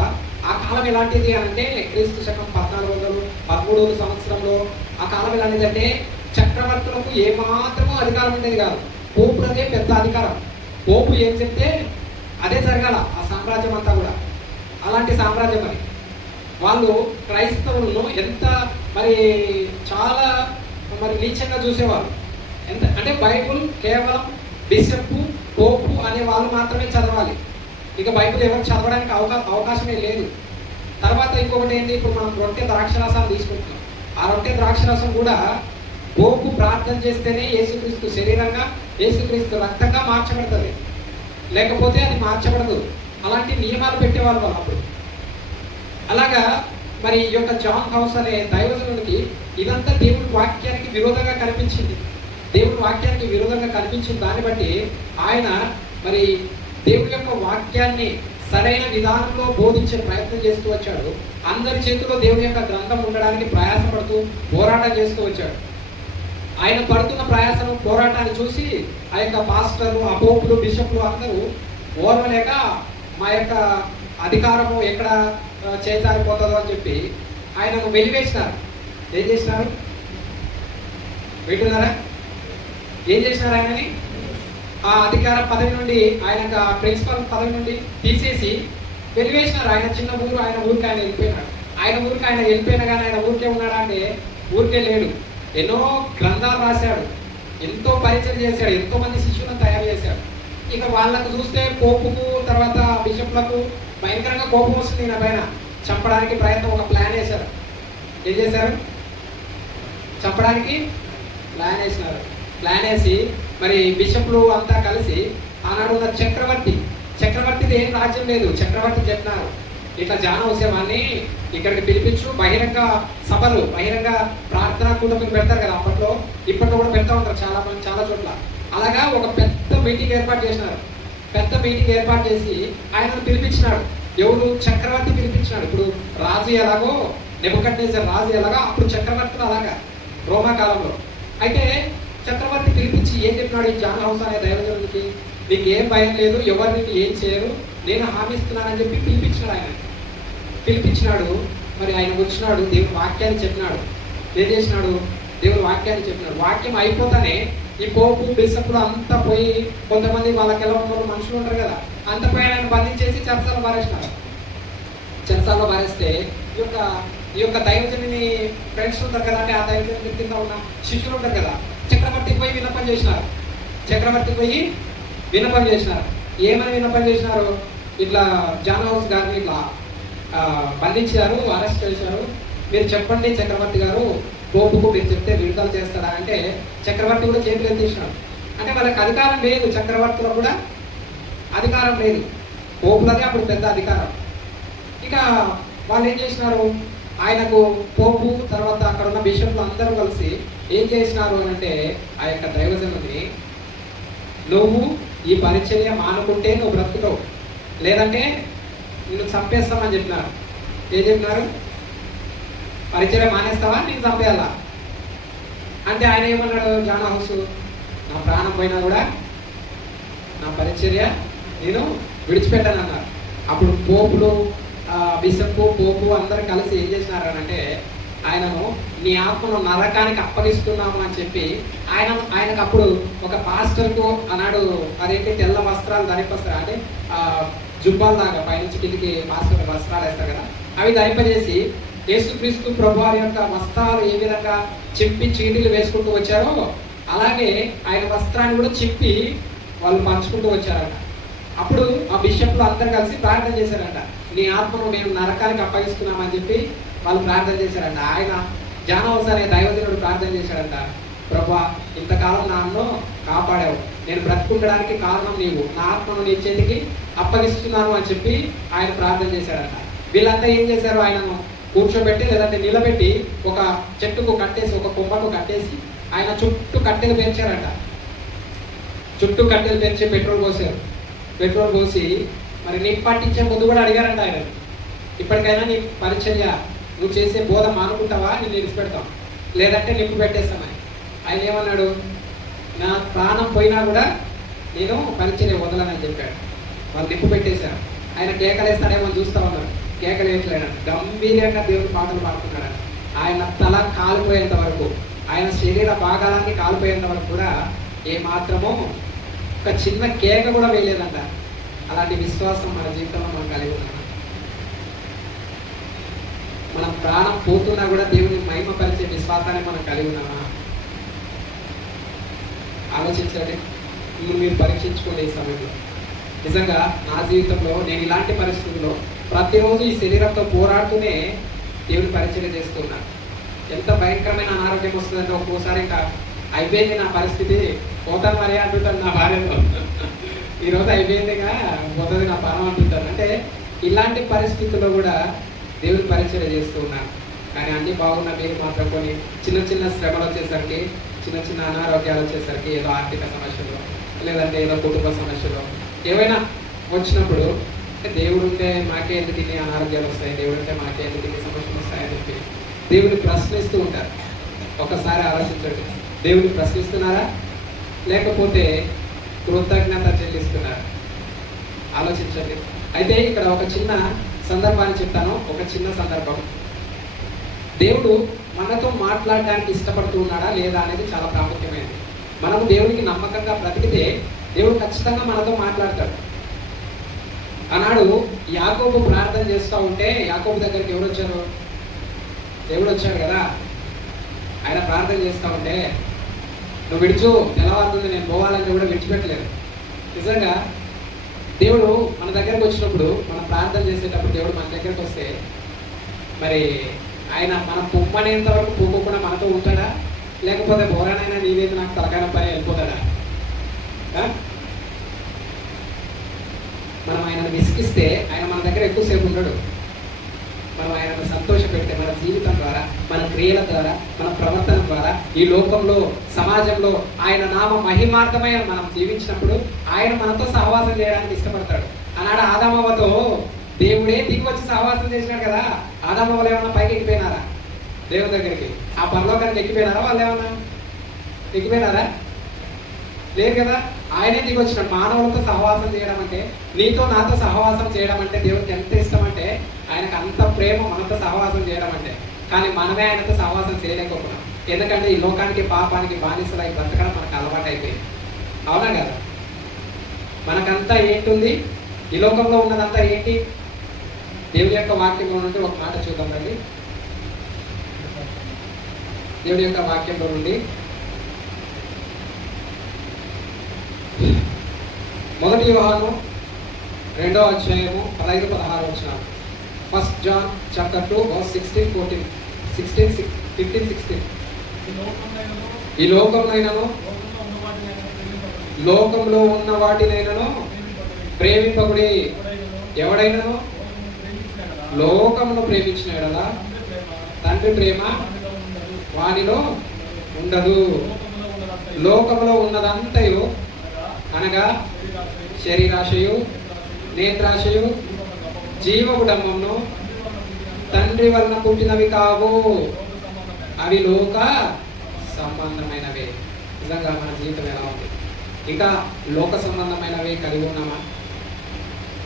ఆ కాలం ఎలాంటిది అని అంటే క్రీస్తు శకం 1413వ సంవత్సరంలో ఆ కాలం ఎలాంటిది అంటే చక్రవర్తులకు ఏమాత్రమూ అధికారం ఉండేది కాదు. పోపులకే పెద్ద అధికారం. పోపు ఏం చెప్తే అదే జరగాల ఆ సామ్రాజ్యం అంతా కూడా. అలాంటి సామ్రాజ్యం అని వాళ్ళు క్రైస్తవులను ఎంత మరి చాలా మరి నీచంగా చూసేవారు. ఎంత అంటే బైబుల్ కేవలం బిషప్, పోపు అనే వాళ్ళు మాత్రమే చదవాలి. ఇక బైబిల్ ఎవరు చదవడానికి అవకాశమే లేదు. తర్వాత ఇంకొకటి ఏంటి, ఇప్పుడు మనం రొట్టె ద్రాక్షరసాలు తీసుకుంటున్నాం. ఆ రొట్టె ద్రాక్షరసం కూడా పోపు ప్రార్థన చేస్తేనే యేసుక్రీస్తు శరీరంగా, యేసుక్రీస్తు రక్తంగా మార్చబడుతుంది, లేకపోతే అది మార్చబడదు. అలాంటి నియమాలు పెట్టేవాళ్ళు వాళ్ళు అప్పుడు. అలాగా మరి ఈ యొక్క జాన్ హౌస్ అనే దైవజనుడికి ఇదంతా దేవుడి వాక్యానికి విరోధంగా కనిపించింది. దేవుడి వాక్యానికి విరోధంగా కనిపించిన దాన్ని బట్టి ఆయన మరి దేవుడి యొక్క వాక్యాన్ని సరైన విధానంలో బోధించే ప్రయత్నం చేస్తూ వచ్చాడు. అందరి చేతిలో దేవుడి యొక్క గ్రంథం ఉండడానికి ప్రయాసపడుతూ పోరాటం చేస్తూ వచ్చాడు. ఆయన పడుతున్న ప్రయాసను, పోరాటాన్ని చూసి ఆ యొక్క పాస్టర్లు, ఆ పోపులు, బిషప్లు అందరూ ఓర్వలేక మా యొక్క అధికారము ఎక్కడ చేజారిపోతుందో అని చెప్పి ఆయనను వెలివేసినారు. ఏం చేసినారు? వింటున్నారా? ఏం చేసినారు? ఆయనని ఆ అధికార పదవి నుండి, ఆయన ప్రిన్సిపల్ పదవి నుండి తీసేసి వెలివేసినారు. ఆయన చిన్న ఊరు, ఆయన ఊరికి ఆయన వెళ్ళిపోయినాడు. ఆయన ఊరికి ఆయన వెళ్ళిపోయినా కానీ ఆయన ఊరికే ఉన్నాడా అంటే ఊరికే లేడు. ఎన్నో గ్రంథాలు రాశాడు, ఎంతో పరిచయం చేశాడు, ఎంతో మంది శిష్యులను తయారు చేశాడు. ఇక వాళ్ళకు చూస్తే పోపుకు, తర్వాత బిషప్లకు భయంకరంగా కోపం వస్తుంది. ఈయన పైన చంపడానికి ప్రయత్నం, ఒక ప్లాన్ వేశారు. ఏం చేశారు? చంపడానికి ప్లాన్ వేసినారు. ప్లాన్ వేసి మరి బిషప్లు అంతా కలిసి ఆనాడు ఉన్న చక్రవర్తిది ఏం రాజ్యం లేదు. చక్రవర్తి చెప్పినారు, ఇట్లా జానవసేవాన్ని ఇక్కడికి పిలిపించు, బహిరంగ సభలు, బహిరంగ ప్రార్థనా కూటమికి పెడతారు కదా అప్పట్లో, ఇప్పట్లో కూడా పెడతా ఉంటారు చాలా మంది చాలా చోట్ల. అలాగా ఒక పెద్ద మీటింగ్ ఏర్పాటు చేసినారు. పెద్ద మీటింగ్ ఏర్పాటు చేసి ఆయనను పిలిపించినాడు. ఎవరు? చక్రవర్తి పిలిపించినాడు. ఇప్పుడు రాజు ఎలాగో, నెబుకద్నెజర్ రాజు ఎలాగో, అప్పుడు చక్రవర్తులు అలాగా రోమా కాలంలో. అయితే చక్రవర్తి పిలిపించి ఏం చెప్పినాడు? ఈ జాన్ హౌస్ అనే దైవజనుడికి, నీకు ఏం భయం లేదు, ఎవరు నీకు ఏం చేయరు, నేను హామీ ఇస్తున్నానని చెప్పి పిలిపించినాడు. ఆయన పిలిపించినాడు. మరి ఆయన వచ్చినాడు, దేవుని వాక్యాన్ని చెప్పినాడు. ఏం చేసినాడు? దేవుని వాక్యాన్ని చెప్పినాడు. వాక్యం అయిపోతానే ఈ పోపు బిషప్లు అంతా పోయి, కొంతమంది వాళ్ళకి ఎలా ఉన్న మనుషులు ఉంటారు కదా, అంత పోయి ఆయన బంధించేసి చెరసాలలో పారేసినారు. చెరసాలలో పారేస్తే ఈ యొక్క దైవజనుని ఫ్రెండ్స్ ఉంటారు కదా, అంటే ఆ దైవజనుని కింద ఉన్న శిష్యులు ఉంటారు కదా, చక్రవర్తికి పోయి విన్నపం చేసినారు. చక్రవర్తికి పోయి విన్నపం చేసినారు. ఏమని విన్నపం చేసినారు? ఇట్లా జాన్ హౌస్ గారిని ఇట్లా బంధించారు, అరెస్ట్ చేశారు, మీరు చెప్పండి చక్రవర్తి గారు, పోపుకు మీరు చెప్తే విడుదల చేస్తాడా అంటే చక్రవర్తి కూడా చేతులు ఎత్తేసినాడు. అంటే వాళ్ళకి అధికారం లేదు, చక్రవర్తులకు కూడా అధికారం లేదు, పోపులదే అప్పుడు పెద్ద అధికారం. ఇక వాళ్ళు ఏం చేసినారు? ఆయనకు పోపు తర్వాత అక్కడ ఉన్న బిషప్లు అందరూ కలిసి ఏం చేసినారు అని అంటే, ఆ యొక్క దైవజనుని, నువ్వు ఈ పరిచర్య మానుకుంటే నువ్వు బ్రతుకుతావు, లేదంటే నిన్ను చంపేస్తామని చెప్పినారు. ఏం చెప్పినారు? పరిచర్య మానేస్తావా, నేను చంపేయాలా అంటే ఆయన ఏమన్నాడు? జాన్ హౌస్, నా ప్రాణం పోయినా కూడా నా పరిచర్య నేను విడిచిపెట్టాను అన్నారు. అప్పుడు పోపులు, బిషప్, పోపు అందరూ కలిసి ఏం చేసినారనంటే, ఆయనను నీ ఆత్మను నరకానికి అప్పగిస్తున్నాము అని చెప్పి ఆయనకు అప్పుడు ఒక పాస్టర్కు అన్నాడు, అదేంటి తెల్ల వస్త్రాలు ధరిపస్తారు, అంటే జుబ్బాలు దాకా పైనుంచి కిందికి పాస్టర్ వస్త్రాలు వేస్తారు కదా, అవి ధరింపజేసి యేసుక్రీస్తు ప్రభు వారి యొక్క వస్త్రాలు ఏ విధంగా చింపి చీటీలు వేసుకుంటూ వచ్చారో అలాగే ఆయన వస్త్రాన్ని కూడా చింపి వాళ్ళు పంచుకుంటూ వచ్చారంట. అప్పుడు ఆ బిషప్లు అందరు కలిసి ప్రార్థన చేశారంట, నీ ఆత్మను మేము నరకానికి అప్పగిస్తున్నామని చెప్పి వాళ్ళు ప్రార్థన చేశారంట. ఆయన జాన్ హౌస్ అనే దైవజనుడు ప్రార్థన చేశాడంట, ప్రభా ఇంతకాలం నన్ను కాపాడావు, నేను బ్రతుకుండడానికి కారణం నీవు, నా ఆత్మను నీ చేతికి అప్పగిస్తున్నాను అని చెప్పి ఆయన ప్రార్థన చేశాడంట. వీళ్ళంతా ఏం చేశారు? ఆయనను కూర్చోబెట్టి లేదంటే నిలబెట్టి ఒక చెట్టుకు కట్టేసి, ఒక కొమ్మకు కట్టేసి ఆయన చుట్టూ కట్టెలు పేర్చారంట. చుట్టూ కట్టెలు పేర్చి పెట్రోల్ పోసారు. పెట్రోల్ పోసి మరి నీకు పట్టించే ముందు కూడా అడిగారంట ఆయన, ఇప్పటికైనా నీ పరిచర్య నువ్వు చేసే బోధ మానుకుంటావా, నేను విడిచిపెడతాం, లేదంటే నిప్పు పెట్టేస్తామని. ఆయన ఏమన్నాడు? నా ప్రాణం పోయినా కూడా నేను పరిచర్య వదలనని చెప్పాడు. వాళ్ళు నిప్పు పెట్టేశారు. ఆయన కేకలేస్తాడేమో చూస్తా ఉన్నాడు, కేకలేయట్లేడు, గంభీరంగా దేవుని పాటలు పాడుతున్నాడు. ఆయన తల కాలిపోయేంత వరకు, ఆయన శరీర భాగాలన్నీ కాలిపోయేంత వరకు కూడా ఏ మాత్రమో ఒక చిన్న కేక కూడా వేయలేదంట. అలాంటి విశ్వాసం మన జీవితంలో మనం కలిగి ఉన్నాం. మన ప్రాణం పోతున్నా కూడా దేవుని మహిమపరిచే విశ్వాసాన్ని మనం కలిగి ఉన్నామా? ఆలోచించండి, మీరు పరీక్షించుకోండి ఈ సమయంలో. నిజంగా నా జీవితంలో నేను ఇలాంటి పరిస్థితుల్లో ప్రతిరోజు ఈ శరీరంతో పోరాడుతూనే దేవుని పరిచయం చేస్తున్నాను. ఎంత భయంకరమైన అనారోగ్యం వస్తుందంటే ఒక్కోసారి ఇంకా అయిపోయింది నా పరిస్థితి, పోతాను మరి అంటుంటాను నా భార్యతో, ఈరోజు అయిపోయిందిగా పోతుంది నా ప్రాణం అంటుంటాను. అంటే ఇలాంటి పరిస్థితుల్లో కూడా దేవుని పరిచయం చేస్తూ ఉన్నాను. కానీ అన్నీ బాగున్న మీరు మాత్రం కొన్ని చిన్న చిన్న శ్రమలు వచ్చేసరికి, చిన్న చిన్న అనారోగ్యాలు వచ్చేసరికి, ఏదో ఆర్థిక సమస్యలు లేదంటే ఏదో కుటుంబ సమస్యలు ఏవైనా వచ్చినప్పుడు దేవుడు ఉంటే మాకే ఎందుకు ఇన్ని అనారోగ్యాలు వస్తాయి, దేవుడు ఉంటే మాకే ఎందుకు ఇన్ని సమస్యలు వస్తాయని చెప్పి దేవుని ప్రశ్నిస్తూ ఉంటారు. ఒకసారి ఆలోచించండి, దేవుని ప్రశ్నిస్తున్నారా లేకపోతే కృతజ్ఞత చెల్లిస్తున్నారా? ఆలోచించండి. అయితే ఇక్కడ ఒక చిన్న సందర్భాన్ని చెప్తాను. ఒక చిన్న సందర్భం, దేవుడు మనతో మాట్లాడడానికి ఇష్టపడుతూ ఉన్నాడా లేదా అనేది చాలా ప్రాముఖ్యమైనది. మనము దేవునికి నమ్మకంగా బ్రతికితే దేవుడు ఖచ్చితంగా మనతో మాట్లాడతాడు. ఆనాడు యాకోబు ప్రార్థన చేస్తూ ఉంటే యాకోబు దగ్గరికి ఎవరు వచ్చారు? దేవుడు వచ్చాడు కదా. ఆయన ప్రార్థన చేస్తూ ఉంటే నువ్వు విడుచు, తెల్లవారుతుంది నేను పోవాలంటే కూడా విడిచిపెట్టలేదు. నిజంగా దేవుడు మన దగ్గరకు వచ్చినప్పుడు, మనం ప్రార్థన చేసేటప్పుడు దేవుడు మన దగ్గరకు వస్తే మరి ఆయన మనం పొమ్మనేంత వరకు పోకుండా మనతో ఉంటాడా, లేకపోతే బోరానైనా నీవేది నాకు తలకాయ పని వెళ్ళిపోతాడా? మనం ఆయనను విసిగిస్తే ఆయన మన దగ్గర ఎక్కువసేపు ఉండడు. మనం ఆయనను సంతోష పెడితే మన జీవితం ద్వారా, మన క్రియల ద్వారా, మన ప్రవర్తన ద్వారా ఈ లోకంలో, సమాజంలో ఆయన నామ మహిమార్థమై మనం జీవించినప్పుడు ఆయన మనతో సహవాసం చేయడానికి ఇష్టపడతాడు. ఆనాడు ఆదామవ్వతో దేవుడే దిగి వచ్చి సహవాసం చేసినాడు కదా. ఆదామవ్వలు ఏమన్నా పైకి ఎక్కిపోయినారా దేవుని దగ్గరికి? ఆ పరలోకానికి ఎక్కిపోయినారా? వాళ్ళు ఏమన్నా ఎక్కిపోయినారా? లేదు కదా. ఆయనే దిగి వచ్చినాడు. మానవులతో సహవాసం చేయడం అంటే, నీతో నాతో సహవాసం చేయడం అంటే దేవునికి ఎంత ఇష్టం అంటే, ఆయనకు అంత ప్రేమ మనతో సహవాసం చేయడం అంటే. కానీ మనమే ఆయనతో సహవాసం చేయలేకపోతున్నాం. ఎందుకంటే ఈ లోకానికి, పాపానికి బానిసలై బ్రతకడం మనకు అలవాటు అయిపోయింది. అవునా కదా? మనకంతా ఏంటుంది? ఈ లోకంలో ఉన్నదంతా ఏంటి? దేవుడి యొక్క వాక్యంలో నుండి ఒక మాట చూద్దాం రండి. దేవుడి యొక్క వాక్యంలో నుండి మొదటి యోహాను 2వ అధ్యాయము 15-16 వచనాలు. 1 John chapter 2 verse 16-14, 15-16. ఈ లోకంలో లోకంలో ఉన్న వాటినైనను ప్రేమింపకుడి. ఎవడైనను లోకమును ప్రేమించిన యెడల తండ్రి ప్రేమ వానిలో ఉండదు. లోకములో ఉన్నదంతయు అనగా శరీరాశయు, నేత్రాశయు, జీవకుడంబమును తండ్రి వలన పుట్టినవి కావు, అవి లోక సంబంధమైనవే. నిజంగా మన జీవితం ఎలా ఉంది? ఇంకా లోక సంబంధమైనవే కలిగి ఉన్నామా?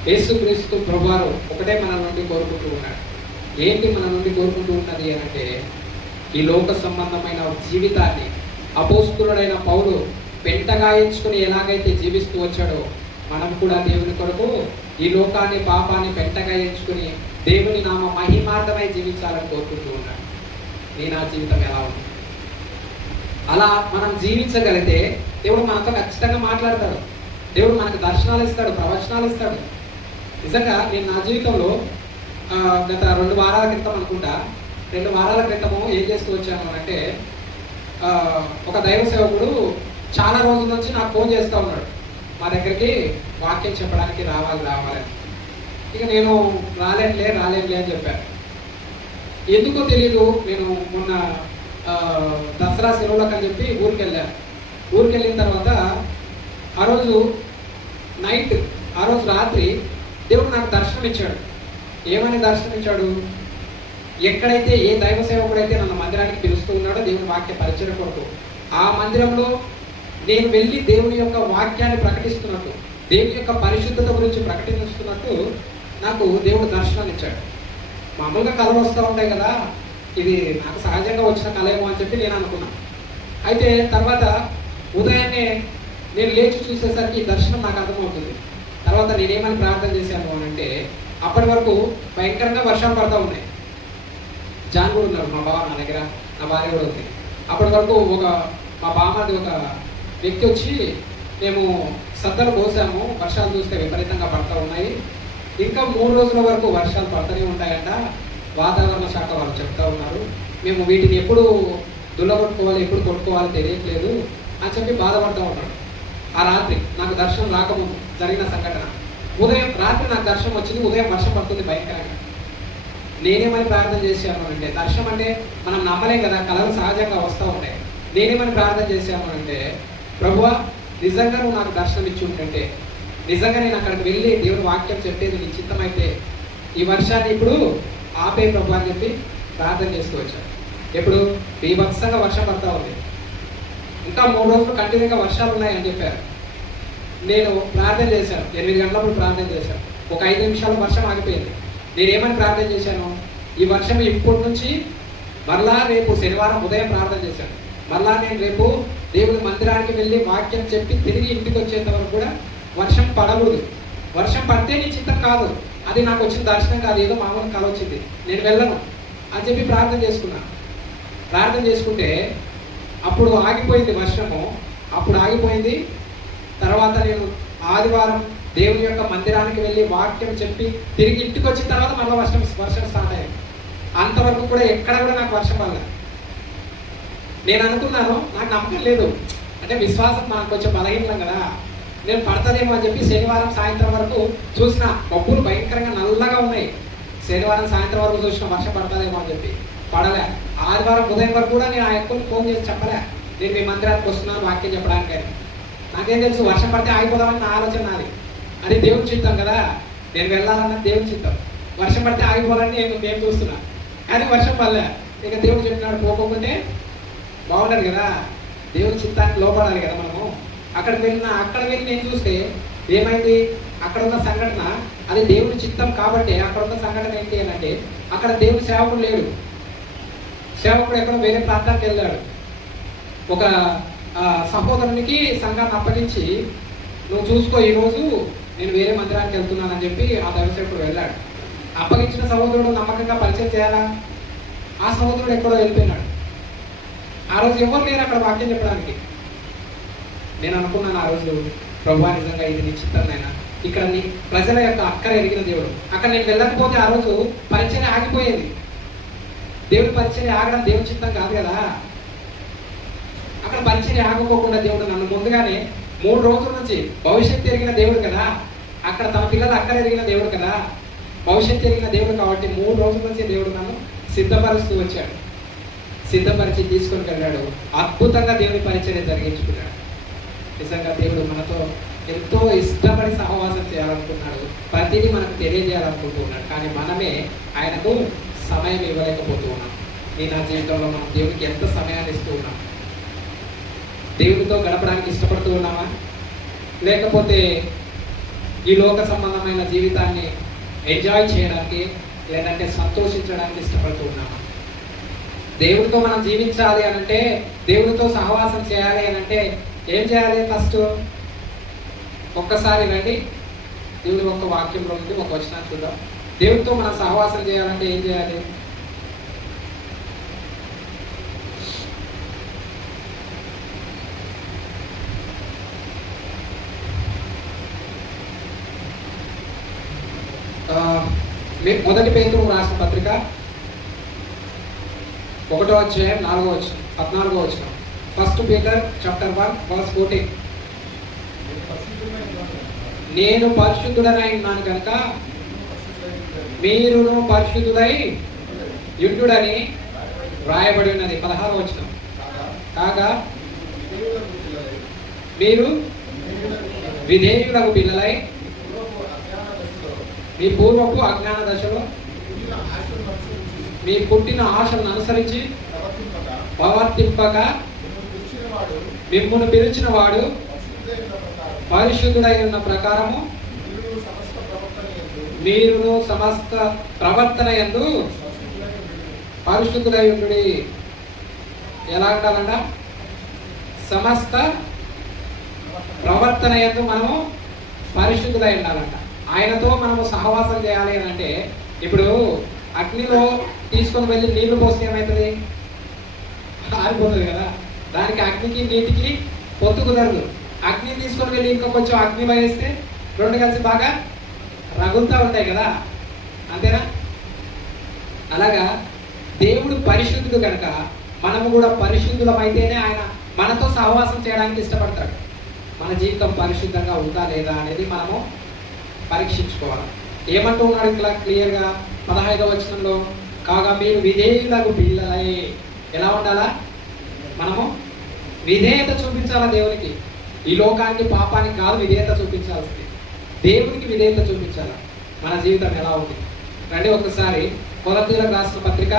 యేసుక్రీస్తు ప్రభువారు ఒకటే మన నుండి కోరుకుంటూ ఉన్నాడు. ఏంటి మన నుండి కోరుకుంటూ ఉన్నది అంటే, ఈ లోక సంబంధమైన జీవితాన్ని అపోస్తులుడైన పౌలు పెంటగా ఎంచుకుని ఎలాగైతే జీవిస్తూ వచ్చాడో, మనం కూడా దేవుని కొరకు ఈ లోకాన్ని, పాపాన్ని పెంటగా ఎంచుకుని దేవుని నామ మహిమార్థమై జీవించాలని కోరుకుంటూ ఉన్నాడు. నా జీవితం ఎలా ఉంది? అలా మనం జీవించగలిగితే దేవుడు మనతో ఖచ్చితంగా మాట్లాడతాడు. దేవుడు మనకు దర్శనాలు ఇస్తాడు, ప్రవచనాలు ఇస్తాడు. నిజంగా నేను నా జీవితంలో గత 2 వారాల క్రితం అనుకుంటా, 2 వారాల క్రితము ఏం చేస్తూ వచ్చాను అంటే, ఒక దైవ సేవకుడు చాలా రోజుల నుంచి నాకు ఫోన్ చేస్తూ ఉన్నాడు, మా దగ్గరికి వాక్యం చెప్పడానికి రావాలని. ఇక నేను రాలేనులే అని చెప్పాను. ఎందుకో తెలీదు, నేను మొన్న దసరా సెలవులకు అని చెప్పి ఊరికి వెళ్ళాను. ఊరికి వెళ్ళిన తర్వాత ఆ రోజు రాత్రి దేవుడు నాకు దర్శనం ఇచ్చాడు. ఏమని దర్శనం ఇచ్చాడు? ఎక్కడైతే ఏ దైవ సేవకుడైతే నన్ను మందిరానికి పిలుస్తూ ఉన్నాడో దేవుని వాక్య పరిచయం కొరకు, ఆ మందిరంలో నేను వెళ్ళి దేవుని యొక్క వాక్యాన్ని ప్రకటిస్తున్నట్టు, దేవుని యొక్క పరిశుద్ధత గురించి ప్రకటిస్తున్నట్టు నాకు దేవుడు దర్శనాన్ని ఇచ్చాడు. మామూలుగా కళలు వస్తూ ఉంటాయి కదా, ఇది నాకు సహజంగా వచ్చిన కళ ఏమో అని చెప్పి నేను అనుకున్నాను. అయితే తర్వాత ఉదయాన్నే నేను లేచి చూసేసరికి ఈ దర్శనం నాకు అర్థమవుతుంది. తర్వాత నేనేమని ప్రార్థన చేశాను అని అంటే, అప్పటి వరకు భయంకరంగా వర్షాలు పడతా ఉన్నాయి. జాన్ కూడా ఉన్నారు మా బావ నా దగ్గర, నా భార్య కూడా ఉంది. అప్పటి వరకు మా బామ్మది ఒక వ్యక్తి వచ్చి, మేము సద్దలు పోసాము, వర్షాలు చూస్తే విపరీతంగా పడతా ఉన్నాయి, ఇంకా 3 రోజుల వరకు వర్షాలు పడుతూనే ఉంటాయంట, వాతావరణ శాఖ వాళ్ళు చెప్తా ఉన్నారు, మేము వీటిని ఎప్పుడు దుల్లగొట్టుకోవాలి, ఎప్పుడు కొట్టుకోవాలో తెలియట్లేదు అని చెప్పి బాధపడుతూ ఉన్నాడు. ఆ రాత్రి నాకు దర్శనం రాకముందు జరిగిన సంఘటన. రాత్రి నాకు దర్శనం వచ్చింది, ఉదయం వర్షం పడుతుంది భయంకరంగా. నేనేమని ప్రార్థన చేశాను అంటే, దర్శనం అంటే మనం నమ్మలేం కదా, కళలు సహజంగా వస్తూ ఉంటాయి. నేనేమని ప్రార్థన చేశాను అంటే, ప్రభువా నిజంగా నువ్వు నాకు దర్శనం ఇచ్చి ఉంటుంటే, నిజంగా నేను అక్కడికి వెళ్ళి దేవుని వాక్యం చెప్పేది నీ చిత్తమైతే, ఈ వర్షాన్ని ఇప్పుడు ఆపే ప్రభు అని చెప్పి ప్రార్థన చేస్తూ వచ్చాను. ఎప్పుడు బీభత్సంగా వర్షం పడతా ఉంది, ఇంకా 3 రోజులు కంటిన్యూగా వర్షాలు ఉన్నాయని చెప్పారు. నేను ప్రార్థన చేశాను, 8 గంటలప్పుడు ప్రార్థన చేశాను. ఒక 5 నిమిషాలు వర్షం ఆగిపోయింది. నేనేమని ప్రార్థన చేశాను? ఈ వర్షం ఇప్పటి నుంచి మరలా రేపు శనివారం ఉదయం ప్రార్థన చేశాను, మరలా నేను రేపు దేవుని మందిరానికి వెళ్ళి వాక్యం చెప్పి తిరిగి ఇంటికి వచ్చేంత వరకు కూడా వర్షం పడకూడదు. వర్షం పడితే నీ చిత్తం కాదు, అది నాకు వచ్చిన దర్శనం కాదు, ఏదో మామూలు కళ వచ్చింది, నేను వెళ్ళను అని చెప్పి ప్రార్థన చేసుకున్నాను. ప్రార్థన చేసుకుంటే అప్పుడు ఆగిపోయింది వర్షము. అప్పుడు ఆగిపోయింది. తర్వాత నేను ఆదివారం దేవుని యొక్క మందిరానికి వెళ్ళి వాక్యం చెప్పి తిరిగి ఇంటికి వచ్చిన తర్వాత మళ్ళీ వర్షం స్టార్ట్ అయ్యింది. అంతవరకు కూడా ఎక్కడ కూడా నాకు వర్షం పడలేదు. నేను అనుకున్నాను, నాకు నమ్మకం లేదు, అంటే విశ్వాసం మనకు కొంచెం బలహీనం కదా, నేను పడతదేమో అని చెప్పి శనివారం సాయంత్రం వరకు చూసిన, మబ్బులు భయంకరంగా నల్లగా ఉన్నాయి. శనివారం సాయంత్రం వరకు చూసిన వర్షం పడతదేమో అని చెప్పి పడలే. ఆదివారం ఉదయం వరకు కూడా నేను ఆ ఎక్కువ ఫోన్ చేసి చెప్పలే, నేను మీ మందిరానికి వస్తున్నాను వాక్యం చెప్పడానికి. నాకేం తెలుసు, వర్షం పడితే ఆగిపోదామని నా ఆలోచన నాది. అది దేవుని చిత్తం కదా, నేను వెళ్ళాలన్నది దేవుని చిత్తం. వర్షం పడితే ఆగిపోవాలని మేము చూస్తున్నా, కానీ వర్షం పడలే. ఇక దేవుడు చెప్పినాడు పోకపోతే బాగుండదు కదా, దేవుని చిత్తానికి లోపడాలి కదా మనము. అక్కడ వెళ్ళి నేను చూస్తే ఏమైంది, అక్కడ ఉన్న సంఘటన అది దేవుని చిత్తం కాబట్టి. అక్కడ ఉన్న సంఘటన ఏంటి అని అంటే, అక్కడ దేవుని సేవకుడు లేడు. సేవకుడు ఎక్కడో వేరే ప్రాంతానికి వెళ్ళాడు. ఒక సహోదరునికి సంఘాన్ని అప్పగించి, నువ్వు చూసుకో ఈరోజు నేను వేరే మందిరానికి వెళ్తున్నానని చెప్పి ఆ దైవసేవకుడు వెళ్ళాడు. అప్పగించిన సహోదరుడు నమ్మకంగా పరిచయం చేయాలా, ఆ సహోదరుడు ఎక్కడో వెళ్ళిపోయినాడు. ఆ రోజు ఎవరు లేరు అక్కడ వాక్యం చెప్పడానికి. నేను అనుకున్నాను ఆ రోజు, ప్రభువా నిజంగా ఇది నీ చిత్తంనైనా, ఇక్కడ నీ ప్రజల యొక్క అక్కర ఎరిగిన దేవుడు. అక్కడ నేను వెళ్ళకపోతే ఆ రోజు పరిచయం ఆగిపోయేది. దేవుడి పరిచయం ఆగడం దేవుడి చిత్తం కాదు కదా. అక్కడ పరిచయం ఆగిపోకుండా దేవుడు నన్ను ముందుగానే 3 రోజుల నుంచి, భవిష్యత్తు ఎరిగిన దేవుడు కదా, అక్కడ తన పిల్లలు అక్కర ఎరిగిన దేవుడు కదా, భవిష్యత్తు ఎరిగిన దేవుడు కాబట్టి 3 రోజుల నుంచి దేవుడు నన్ను సిద్ధపరుస్తూ వచ్చాడు. సిద్ధపరిచి తీసుకొని వెళ్ళాడు. అద్భుతంగా దేవుని పరిచయం జరిగించుకున్నాడు. నిజంగా దేవుడు మనతో ఎంతో ఇష్టపడి సహవాసం చేయాలనుకున్నాడు, ప్రతిదీ మనకు తెలియజేయాలనుకుంటున్నాడు. కానీ మనమే ఆయనకు సమయం ఇవ్వలేకపోతూ ఉన్నాం. నా జీవితంలో మనం దేవునికి ఎంత సమయాన్ని ఇస్తూ ఉన్నాం? దేవుడితో గడపడానికి ఇష్టపడుతూ ఉన్నామా, లేకపోతే ఈ లోక సంబంధమైన జీవితాన్ని ఎంజాయ్ చేయడానికి, లేదంటే సంతోషించడానికి ఇష్టపడుతూ ఉన్నామా? దేవుడితో మనం జీవించాలి అనంటే, దేవుడితో సహవాసం చేయాలి అనంటే ఏం చేయాలి? ఫస్ట్ ఒక్కసారి రండి, దేవుడి ఒక వాక్యంలో ఉంది, ఒక వచనాన్ని చూద్దాం. దేవుడితో మనం సహవాసం చేయాలంటే ఏం చేయాలి? మొదటి పేతురు రాసిన పత్రిక 1వ అధ్యాయం 14వ వచనం. 1 Peter chapter 1 verse 14. నేను పరిశుద్ధుడనై ఉన్నాను కనుక మీరును పరిశుద్ధుడై యుద్ధుడని వ్రాయబడి ఉన్నది. 16వ వచనం. కాగా మీరు విధేయులకు పిల్లలై మీ పూర్వపు అజ్ఞాన దశలో మీ పుట్టిన ఆశలను అనుసరించి ప్రవర్తింపక మిమ్మును పిలిచిన వాడు పరిశుద్ధుడై ఉన్న ప్రకారము మీరును సమస్త ప్రవర్తన యందు పరిశుద్ధుడై ఉండుడి. ఎలా అంటారంట? సమస్త ప్రవర్తన యందు మనము పరిశుద్ధుడై ఉండాలంట. ఆయనతో మనము సహవాసం చేయాలి అని అంటే, ఇప్పుడు అగ్నిలో తీసుకొని వెళ్ళి నీళ్లు పోస్తే ఏమవుతుంది? ఆరిపోతుంది కదా. దానికి అగ్నికి నీటికి పొత్తు కుదరదు. అగ్ని తీసుకొని వెళ్ళి ఇంకా కొంచెం అగ్నిలో వేస్తే రెండు కలిసి బాగా రగులుతూ ఉంటాయి కదా, అంతేనా? అలాగా దేవుడు పరిశుద్ధుడు కనుక మనము కూడా పరిశుద్ధులమైతేనే ఆయన మనతో సహవాసం చేయడానికి ఇష్టపడతాడు. మన జీవితం పరిశుద్ధంగా ఉందా లేదా అనేది మనము పరీక్షించుకోవాలి. ఏమంటూ ఉన్నాడు ఇట్లా క్లియర్గా 15వ వచనంలో, కాగా మీరు విధేయులకు పిల్లలై. ఎలా ఉండాలా? మనము విధేయత చూపించాలా దేవునికి. ఈ లోకానికి పాపానికి కాదు విధేయత చూపించాల్సింది, దేవునికి విధేయత చూపించాలా. మన జీవితం ఎలా ఉంది రండి ఒకసారి కొరింథీయులకు రాసిన పత్రిక,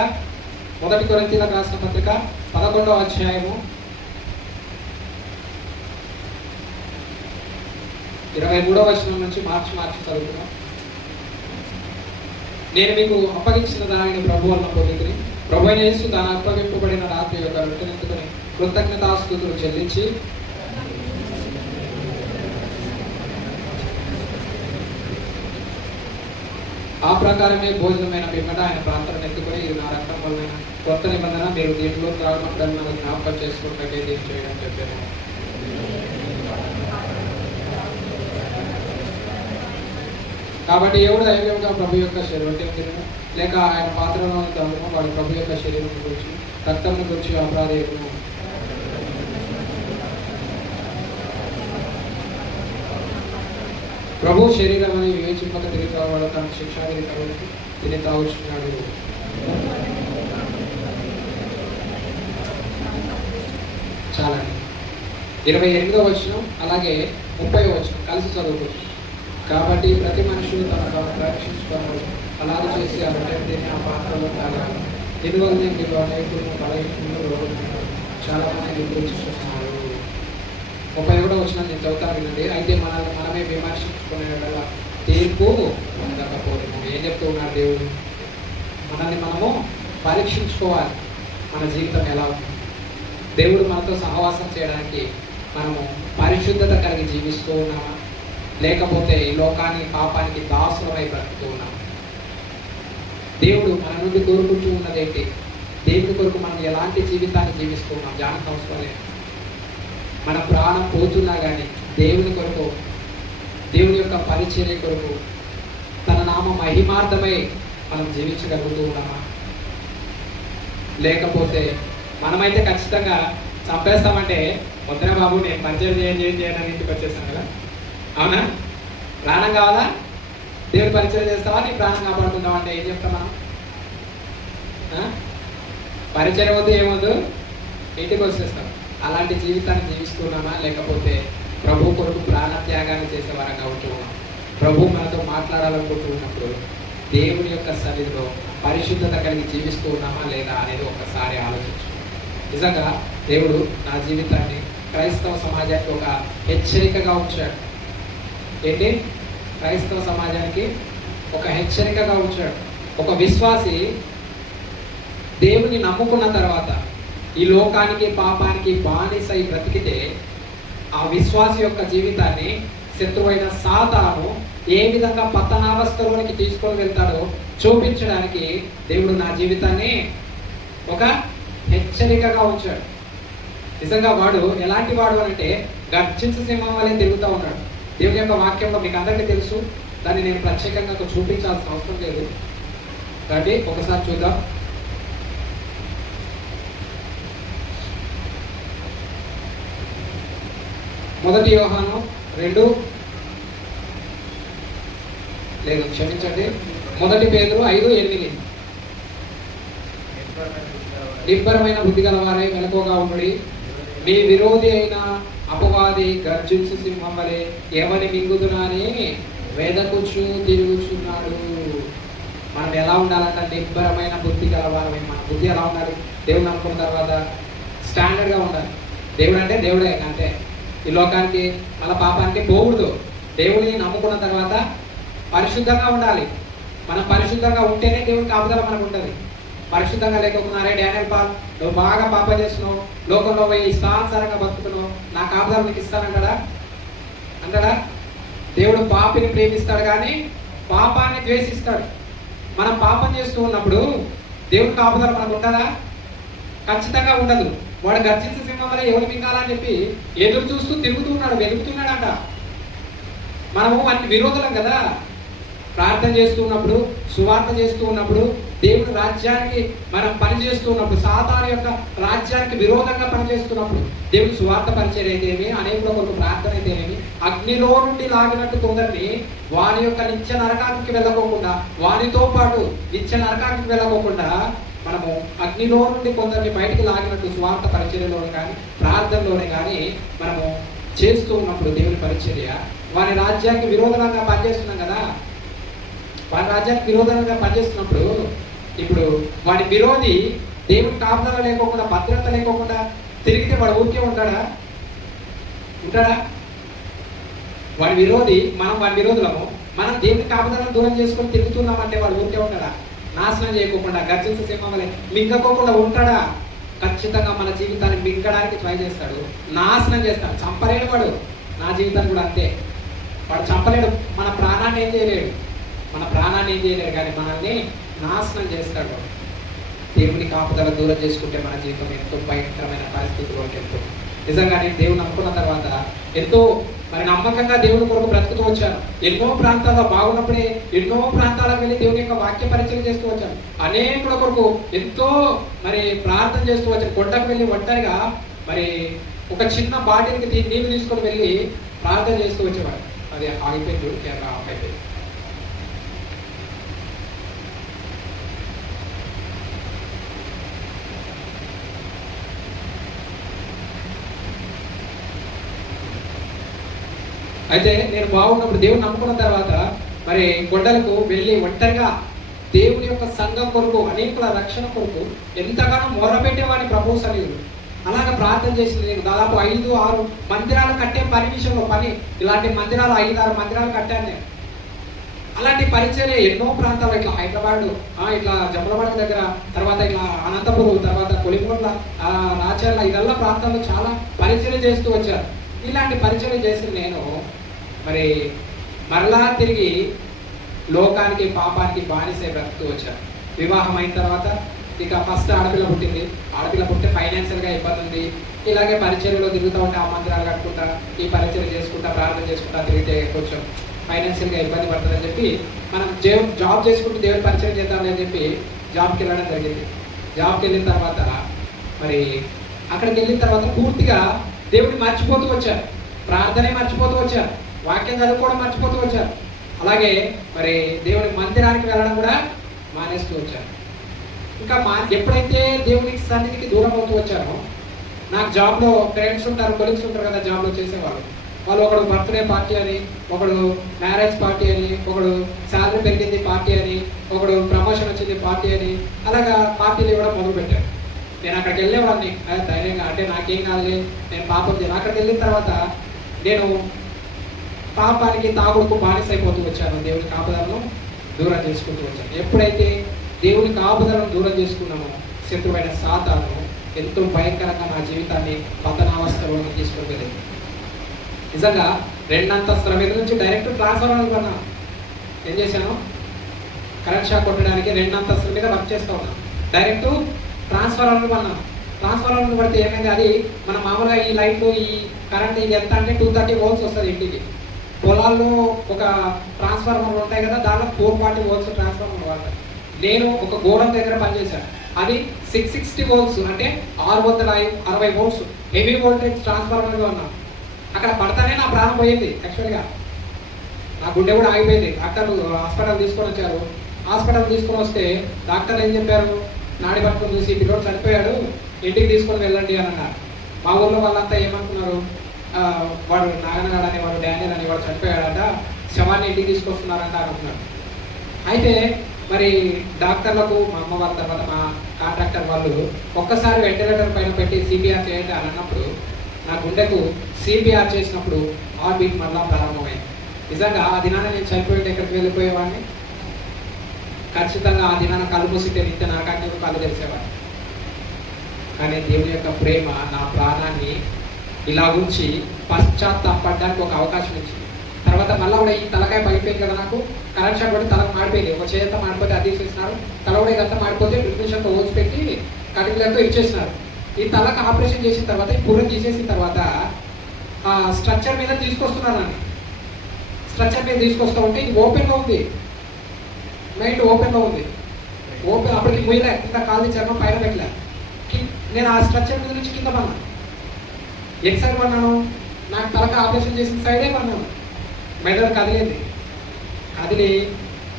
1 కొరింథీయులకు రాసిన పత్రిక 11వ అధ్యాయము 23వ వచనం నుంచి మార్చి చదువుతున్నాం. నేను మీకు అప్పగించిన దానిని ప్రభు వలన పొందితిని. ప్రభు అయిన యేసు తాను అప్పగింపబడిన రాత్రి యొక్క రొట్టెనెత్తుకొని కృతజ్ఞతాస్తుతులు చెల్లించి ఆ ప్రకారమే భోజనమైన పిమ్మట ఆయన ప్రార్థన ఎత్తుకొని, ఇది నా రక్తం వలన కొత్త నిబంధన, మీరు దీంట్లో త్రాగినప్పుడు నన్ను జ్ఞాపకం చేసుకుంటే ఏం చేయడం చెప్పాను. కాబట్టి ఎవడు దైవంగా ప్రభు యొక్క శరీరం లేక ఆయన పాత్రలో తాగును, వాడు ప్రభు యొక్క శరీరం గురించి రక్తం గురించి అపరాధేయము. ప్రభు శరీరం అని వివేచింపక తిరుగుతావాడు తన శిక్షావిధి కరువులకు తిని తాగుచున్నాడు. చాలా 28వ వచనం అలాగే 30వ వచనం కలిసి చదువుతుంది. కాబట్టి ప్రతి మనుషులు తన రక్షించుకున్నాడు, అలాగే చేసి ఆ రొట్టెని ఆ పాత్రలో తాగాలి. దీనివల్ల మీరు అనేకులు బలహీనలు రోగులు చాలా మంది చూస్తున్నారు. 31వ వచనం నేను చదువుతాను వినండి. అయితే మనమే విమర్శించుకునే వల్ల తీర్పు పొందకపోవడం. ఏం చెప్తూ ఉన్నాడు దేవుడు? మనల్ని మనము పరీక్షించుకోవాలి. మన జీవితం ఎలా ఉంది? దేవుడు మనతో సహవాసం చేయడానికి మనము పరిశుద్ధత కలిగి జీవిస్తూ ఉన్నామా, లేకపోతే ఈ లోకానికి పాపానికి దాసులమై బ్రతుకుతూ ఉన్నామా? దేవుడు మన నుండి కోరుకుంటూ ఉన్నదేంటి? దేవుడి కొరకు మనం ఎలాంటి జీవితాన్ని జీవిస్తూ ఉన్నాం? జ్ఞానం అవసరం లేదు. మన ప్రాణం పోతున్నా కానీ దేవుని కొరకు, దేవుని యొక్క పరిచర్య కొరకు, తన నామ మహిమార్థమై మనం జీవించగలుగుతూ ఉన్నామా? లేకపోతే మనమైతే ఖచ్చితంగా చంపేస్తామంటే వద్దురా బాబు నేను పరిచయం చేయని ఇంటికి వచ్చేస్తాను కదా, అవునా? ప్రాణం కావాలా? దేవుని పరిచయం చేస్తావా? నీ ప్రాణం కాపాడుకుంటావా అంటే ఏం చెప్తాం మనం? పరిచయం వద్దు, ఏమొద్దు, ఇంటికి వచ్చేస్తాం. అలాంటి జీవితాన్ని జీవిస్తున్నామా, లేకపోతే ప్రభు కొరకు ప్రాణ త్యాగాన్ని చేసే వారంగా ఉంటూ ఉన్నాం? ప్రభు మనతో మాట్లాడాలనుకుంటూ ఉన్నప్పుడు దేవుని యొక్క సన్నిధిలో పరిశుద్ధత కలిగి జీవిస్తూ ఉన్నామా లేదా అనేది ఒక్కసారి ఆలోచించు. నిజంగా దేవుడు నా జీవితాన్ని క్రైస్తవ సమాజానికి ఒక హెచ్చరికగా ఉంచాడు. ఏంటి? క్రైస్తవ సమాజానికి ఒక హెచ్చరికగా ఉంచాడు. ఒక విశ్వాసి దేవుని నమ్ముకున్న తర్వాత ఈ లోకానికి పాపానికి బానిసై బ్రతికితే ఆ విశ్వాసి యొక్క జీవితాన్ని శత్రువైన సాతాను ఏ విధంగా పతనావస్థలోనికి తీసుకొని వెళ్తాడో చూపించడానికి దేవుడు నా జీవితాన్ని ఒక హెచ్చరికగా ఉంచాడు. నిజంగా వాడు ఎలాంటి వాడు అంటే గర్జించ సింహం వలె తిరుగుతూ ఉన్నాడు. దేవుని యొక్క వాక్యంలో మీకు అందరికీ తెలుసు, దాన్ని నేను ప్రత్యేకంగా చూపించాల్సిన అవసరం లేదు. కాబట్టి ఒకసారి చూద్దాం. మొదటి యోహాను 2 లేదు క్షమించండి, మొదటి పేతురు 5:8 నిబ్బరమైన బుద్ధి గల వారై మెలకువగా ఉండి మీ విరోధి అయిన అపవాది గర్జించు సింహం వలె ఎవరిని మింగుదునా అని వెదకుచు తిరుగుచున్నాడు. మనం ఎలా ఉండాలంటే నిబ్బరమైన బుద్ధి గల వారమై. మన బుద్ధి ఎలా ఉండాలి? దేవుని నమ్ముకున్న తర్వాత స్టాండర్డ్గా ఉండాలి. దేవుడు అంటే దేవుడే, అంటే ఈ లోకానికి మన పాపానికి పోకూడదు. దేవుడిని నమ్ముకున్న తర్వాత పరిశుద్ధంగా ఉండాలి. మనం పరిశుద్ధంగా ఉంటేనే దేవుడి కాపుదల మనకు ఉంటుంది. పరిశుద్ధంగా లేకుండా అరే డానియల్ పాల్ నువ్వు బాగా పాపం చేస్తున్నావు, లోకంలో పోయి ఇష్టానుసారంగా బతుకుతున్నావు, నా కాపుదల నీకు ఇస్తానంటాడా? అంటాడా? దేవుడు పాపిని ప్రేమిస్తాడు కానీ పాపాన్ని ద్వేషిస్తాడు. మనం పాపం చేస్తూ ఉన్నప్పుడు దేవుడి కాపుదల మనకు ఉంటుందా? ఖచ్చితంగా ఉండదు. వాడు గర్జించే సింహం వల్ల ఎవరు మింగాలని చెప్పి ఎదురు చూస్తూ తిరుగుతూ ఉన్నాడు, వెతుకుతున్నాడంట. మనము వాటికి విరోధులం కదా. ప్రార్థన చేస్తూ ఉన్నప్పుడు, సువార్త చేస్తూ ఉన్నప్పుడు, దేవుడి రాజ్యానికి మనం పనిచేస్తూ ఉన్నప్పుడు, సాతాను యొక్క రాజ్యానికి విరోధంగా పనిచేస్తున్నప్పుడు, దేవుడి సువార్త పరిచయం అయితేనేమి, అనేకుల కొరకు ప్రార్థన అయితేనేమి, అగ్నిలో నుండి లాగినట్టు కొందరిని వారి యొక్క నిత్య నరకానికి వెళ్ళకోకుండా, వారితో పాటు నిత్య నరకానికి వెళ్ళకోకుండా మనము అగ్నిలో నుండి కొందరిని బయటికి లాగినట్టు సువార్త పరిచర్యలోనే కానీ ప్రార్థనలోనే కానీ మనము చేస్తూ ఉన్నప్పుడు దేవుని పరిచర్య వారి రాజ్యానికి విరోధంగా పనిచేస్తున్నాం కదా. వారి రాజ్యానికి విరోధంగా పనిచేస్తున్నప్పుడు ఇప్పుడు వాడి విరోధి దేవుని కాపుదల లేకోకుండా, భద్రత లేకోకుండా తిరిగితే వాడు ఊరికే ఉంటాడా? వాడి విరోధి, మనం వాడి విరోధులము, మనం దేవుని కాపుదలను దూరం చేసుకొని తిరుగుతున్నామంటే వాడు ఊరికే ఉంటాడా? నాశనం చేయకోకుండా, గర్జించే సింహం వలె మింగకోకుండా ఉంటాడా? ఖచ్చితంగా మన జీవితాన్ని మింగడానికి ట్రై చేస్తాడు, నాశనం చేస్తాడు. చంపలేడు వాడు. నా జీవితాన్ని కూడా అంతే. వాడు చంపలేడు, మన ప్రాణాన్ని ఏం చేయలేడు, కానీ మనల్ని నాశనం చేస్తాడు. దేవుని కాపుదల దూరం చేసుకుంటే మన జీవితం ఎంతో భయంకరమైన పరిస్థితుల్లోకి వెళ్తుంది. నిజంగా నేను దేవుని నమ్ముకున్న తర్వాత ఎంతో నమ్మకంగా దేవుని కొరకు బ్రతుకుతూ వచ్చాను. ఎన్నో ప్రాంతాల్లో బాగున్నప్పుడే ఎన్నో ప్రాంతాలకు వెళ్ళి దేవుని యొక్క వాక్య పరిచయం చేస్తూ వచ్చాను. అనేకుల కొరకు ఎంతో ప్రార్థన చేస్తూ వచ్చాను. కొండకు వెళ్ళి ఒంటరిగా ఒక చిన్న బాటిల్కి నీళ్లు తీసుకొని వెళ్ళి ప్రార్థన చేస్తూ వచ్చేవాడు. అది ఆగిపోయింది, కెమెరా ఆఫ్ అయిపోయింది. అయితే నేను బాగున్నప్పుడు దేవుని నమ్ముకున్న తర్వాత మరి కొండలకు వెళ్ళి ఒంటరిగా దేవుని యొక్క సంఘం కొరకు, అనేకుల రక్షణ కొరకు ఎంతగానో మొరపెట్టేవాడిని ప్రభు సన్నిధిలో. అలాగ ప్రార్థన చేసింది. నేను దాదాపు 5-6 మందిరాలు కట్టే పని విషయంలో ఇలాంటి మందిరాలు 5-6 మందిరాలు కట్టాను నేను. అలాంటి పరిచయం ఎన్నో ప్రాంతాలు, ఇట్లా హైదరాబాద్, ఇట్లా జమలవాడ దగ్గర, తర్వాత ఇట్లా అనంతపురం, తర్వాత కొలిగొండ, రాచర్ల, ఇదల్లా ప్రాంతాల్లో చాలా పరిచయం చేస్తూ వచ్చారు. ఇలాంటి పరిచయం చేసి నేను మరి మరలా తిరిగి లోకానికి, పాపానికి బానిసై బ్రతుకుతూ వచ్చాను. వివాహం అయిన తర్వాత ఇక ఫస్ట్ ఆడపిల్ల పుట్టింది. ఆడపిల్ల పుట్టితే ఫైనాన్షియల్గా ఇబ్బంది ఉంది. ఇలాగే పరిచర్యలో తిరుగుతూ ఉంటే ఆ మందిరాలు కట్టుకుంటా, ఈ పరిచయం చేసుకుంటా, ప్రార్థన చేసుకుంటా తిరిగితే కొంచెం ఫైనాన్షియల్గా ఇబ్బంది పడుతుందని చెప్పి మనం జాబ్ చేసుకుంటూ దేవుని పరిచయం చేద్దామని అని చెప్పి జాబ్కి వెళ్ళడం జరిగింది. జాబ్కి వెళ్ళిన తర్వాత మరి అక్కడికి వెళ్ళిన తర్వాత పూర్తిగా దేవుడిని మర్చిపోతూ వచ్చారు, ప్రార్థనే మర్చిపోతూ వచ్చారు, వాక్యం చదువుకోవడం మర్చిపోతూ వచ్చారు. అలాగే మరి దేవుని మందిరానికి వెళ్ళడం కూడా మానేస్తూ వచ్చారు. ఇంకా ఎప్పుడైతే దేవునికి సన్నిధికి దూరం అవుతూ వచ్చారో, నాకు జాబ్లో ఫ్రెండ్స్ ఉంటారు, కొలీగ్స్ ఉంటారు కదా జాబ్లో చేసేవాళ్ళు. వాళ్ళు ఒకడు బర్త్డే పార్టీ అని, ఒకడు మ్యారేజ్ పార్టీ అని, ఒకడు శాలరీ పెరిగింది పార్టీ అని, ఒకడు ప్రమోషన్ వచ్చింది పార్టీ అని, అలాగా పార్టీలు ఇవ్వడం మొదలుపెట్టారు. నేను అక్కడికి వెళ్ళేవాడిని ధైర్యంగా, అంటే నాకేం కాదులే, నేను పాపం చేయను. అక్కడికి వెళ్ళిన తర్వాత నేను పాపానికి, తాగుడుకు బానిసైపోతూ వచ్చాను. దేవుని కాపుదలను దూరం చేసుకుంటూ వచ్చాను. ఎప్పుడైతే దేవుని కాపుదలను దూరం చేసుకున్నామో, శత్రువైన సాతాను ఎంతో భయంకరంగా నా జీవితాన్ని పతనావస్థలో తీసుకుని వెళ్ళింది. నిజంగా 2 అంతస్తుల మీద నుంచి డైరెక్ట్ ట్రాన్స్ఫార్మర్ కొన్నాను. ఏం చేశాను? కరెంట్ షాక్ కొట్టడానికి 2 అంతస్తుల మీద వర్క్ చేస్తూ ఉన్నాను. డైరెక్ట్ ట్రాన్స్ఫార్మర్ కొన్నాను. ట్రాన్స్ఫార్మర్ పడితే ఏమైంది, అది మన మామూలుగా ఈ లైట్లు, ఈ కరెంట్ ఇది ఎంత అంటే 230 volts వస్తుంది ఇంటికి. పొలాల్లో ఒక ట్రాన్స్ఫార్మర్లు ఉంటాయి కదా, దాంట్లో 440 volts ట్రాన్స్ఫార్మర్ వాడతారు. నేను ఒక గోడం దగ్గర పనిచేశాను. అది 660 volts, అంటే 660 volts హెవీ వోల్టేజ్ ట్రాన్స్ఫార్మర్గా ఉన్నాను. అక్కడ పడతానే నా ప్రాణం పోయింది. యాక్చువల్గా నా గుండె కూడా ఆగిపోయింది. డాక్టర్లు హాస్పిటల్ తీసుకొని వచ్చారు. హాస్పిటల్ తీసుకొని వస్తే డాక్టర్లు ఏం చెప్పారు, నాడి పట్టుకొని చూసి పిల్లోడు చనిపోయాడు, ఇంటికి తీసుకొని వెళ్ళండి అని అన్నారు. మా ఊళ్ళో వాళ్ళంతా ఏమనుకున్నారు, వాడు నాగనగాడు అనేవాడు, డానియల్ అనేవాడు చనిపోయాడట, శవాన్ని ఇంటికి తీసుకొస్తున్నారంట అనుకున్నారు. అయితే మరి డాక్టర్లకు, మా అమ్మ వాళ్ళ తర్వాత మా కాంట్రాక్టర్ వాళ్ళు ఒక్కసారి వెంటిలేటర్ పైన పెట్టి సిపిఆర్ చేయండి అని అన్నప్పుడు, నా గుండెకు సిపిఆర్ చేసినప్పుడు హార్ట్ బీట్ మళ్ళా ప్రారంభమైంది. నిజంగా ఆ దినాన నేను చనిపోయి ఎక్కడికి వెళ్ళిపోయేవాడిని. ఖచ్చితంగా ఆ దినాన కళ్ళు మూసితే నిత్య నరకాగ్నికి కళ్ళు తెలిసేవాడిని. కానీ దేవుని యొక్క ప్రేమ నా ప్రాణాన్ని ఇలా ఉంచి పశ్చాత్తాపడడానికి ఒక అవకాశం ఇచ్చింది. తర్వాత మళ్ళీ కూడా ఈ తలకాయ పగిపోయింది కదా, నాకు కరెంట్ షాక్ పడి తలకు మాడిపోయింది. ఒక చేత మాడిపోతే అది తీసేసినారు, తల కూడా ఇదంతా మాడిపోతే ప్రిపరేషన్తో ఓల్చి పెట్టి కటికలతో ఇచ్చేసినారు. ఈ తలకు ఆపరేషన్ చేసిన తర్వాత, ఈ పుర్రం తీసేసిన తర్వాత ఆ స్ట్రక్చర్ మీద తీసుకొస్తున్నానండి. స్ట్రక్చర్ మీద తీసుకొస్తూ ఉంటే ఇది ఓపెన్గా ఉంది, మైండ్ ఓపెన్గా ఉంది. ఓపెన్ అప్పటికి మొయ్యలే, కింద కాలు చర్మం పైన పెట్టలే. నేను ఆ స్ట్రక్చర్ మీద నుంచి కింద పడినా. ఎట్ సైడ్ పడినాను, నాకు తలక ఆపరేషన్ చేసిన సైడే పడినాను. మెదడు కదిలింది. కదిలి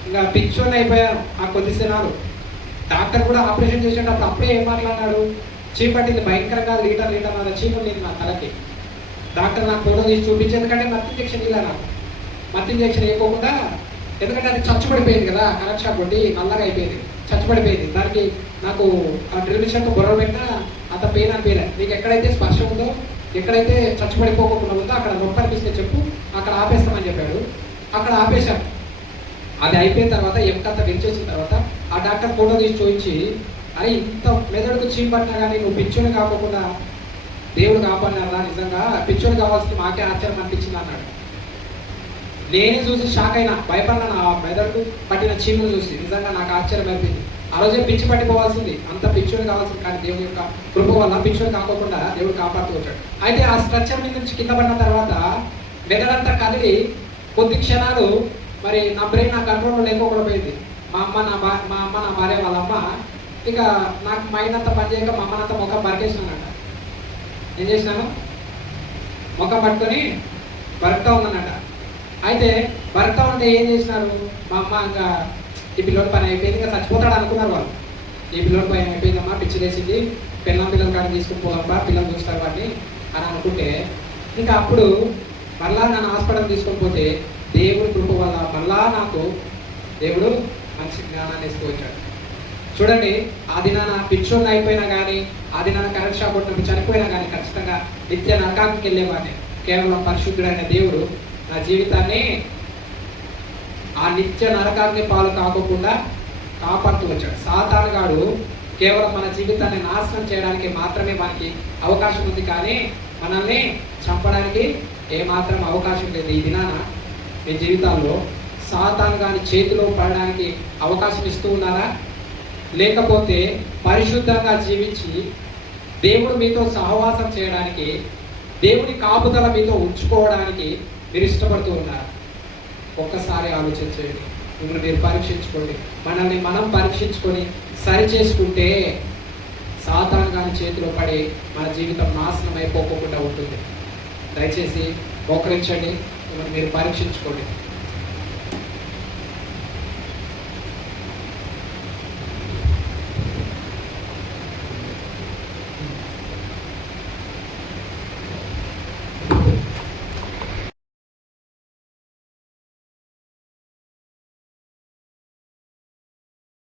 ఇంకా పిచ్చోని అయిపోయాను ఆ కొద్ది క్షణాలు. డాక్టర్ కూడా ఆపరేషన్ చేసేటప్పుడు అప్పుడే ఏం మాట్లాడినాడు, చీపట్టింది భయంకరంగా, లీటర్ అన్న చీపు ఉంది నా తలకి. డాక్టర్ నాకు ఫోటో తీసి చూపించి, ఎందుకంటే మత్తు ఇంజక్షన్ ఇలా నాకు మత్తు ఇంజక్షన్ వేయకోకుండా, ఎందుకంటే అది చచ్చుపడిపోయింది కదా, కరెంట్ షాక్ కొట్టి నల్లగా అయిపోయింది, చచ్చుపడిపోయింది. దానికి నాకు ఆ డ్రిల్ మిషన్తో బుర్ర పెట్టినా అంత పెయిన్ అనిపించలే. నీకు ఎక్కడైతే స్పర్శ ఉందో, ఎక్కడైతే చచ్చుపడిపోకుండా ఉందో అక్కడ నొప్పి అనిపిస్తే చెప్పు, అక్కడ ఆపేస్తామని చెప్పాడు. అక్కడ ఆపేశాను. అది అయిపోయిన తర్వాత ఎంకంత విరిచేసిన తర్వాత ఆ డాక్టర్ ఫోటో తీసి చూపించి, అరే ఇంత మెదడుకు చీపట్టినా కానీ నువ్వు పిచ్చోని కాకుండా దేవుడు కాపాడినారా, నిజంగా పిచ్చోని కావాల్సింది మాకే ఆశ్చర్యం అనిపించింది అన్నాడు. నేనే చూసి షాక్ అయినా, భయపడినా. ఆ మెదడుకు పట్టిన చీమును చూసి నిజంగా నాకు ఆశ్చర్యం అయిపోయింది. ఆ రోజే పిచ్చి పట్టిపోవాల్సింది, అంత పిచ్చోని కావాల్సింది. కానీ దేవుని యొక్క కృప వల్ల పిచ్చోని కాకుండా దేవుడు కాపాడుతూ వచ్చాడు. అయితే ఆ స్ట్రక్చర్ మీద నుంచి కింద పడిన తర్వాత మెదడంతా కదిలి కొద్ది క్షణాలు మరి నా బ్రెయిన్ నా కంట్రోల్లో లేకోకుండా పోయింది. మా అమ్మ నా భార్య వాళ్ళ అమ్మ ఇక నాకు మైండ్ అంతా పని చేయక మా అమ్మనంతా ముఖం బరికేసినానట. ఏం చేసినాను, ముఖం పట్టుకొని బరుకుతూ ఉన్నానట. అయితే భర్త ఉంటే ఏం చేసినారు, మా అమ్మ ఇంకా ఈ పిల్లోడి పని అయిపోయింది, ఇంకా చచ్చిపోతాడు అనుకున్నారు వాళ్ళు. ఈ పిల్లోడి పని అయిపోయిందమ్మా, పిచ్చిలేసింది, పిల్లల కాడ తీసుకుని పోదమ్మా, పిల్లలు చూస్తారు వాడిని అని అనుకుంటే, ఇంకా అప్పుడు మళ్ళా నన్ను హాస్పిటల్ తీసుకొని పోతే దేవుడి కృప వల్ల మళ్ళా నాకు దేవుడు మంచి జ్ఞానాన్ని ఇస్తూ వచ్చాడు. చూడండి, ఆ దినాన పిచ్చోళ్ళు అయిపోయినా కానీ, ఆ దినాన కరెంట్ షాక్ కొట్టినప్పుడు చనిపోయినా కానీ ఖచ్చితంగా నిత్య నరకానికి వెళ్ళేవాడిని. కేవలం పరిశుద్ధుడైన దేవుడు నా జీవితాన్ని ఆ నిత్య నరకాన్ని పాలు కాకుండా కాపాడుతూ వచ్చాడు. సాతాను గాడు కేవలం మన జీవితాన్ని నాశనం చేయడానికి మాత్రమే మనకి అవకాశం ఉంది, కానీ మనల్ని చంపడానికి ఏమాత్రం అవకాశం లేదు. ఈ దినాన మీ జీవితాల్లో సాతాను గాని చేతిలో పడడానికి అవకాశం ఇస్తూ ఉన్నారా? లేకపోతే పరిశుద్ధంగా జీవించి దేవుడు మీతో సహవాసం చేయడానికి, దేవుని కాపుదల మీతో ఉంచుకోవడానికి మీరు ఇష్టపడుతూ ఉన్నారు? ఒక్కసారి ఆలోచించండి, మిమ్మల్ని మీరు పరీక్షించుకోండి. మనల్ని మనం పరీక్షించుకొని సరి చేసుకుంటే సాతాను గాని చేతిలో పడి మన జీవితం నాశనం అయిపోకుండా ఉంటుంది. దయచేసి మోకరించండి, మిమ్మల్ని మీరు పరీక్షించుకోండి.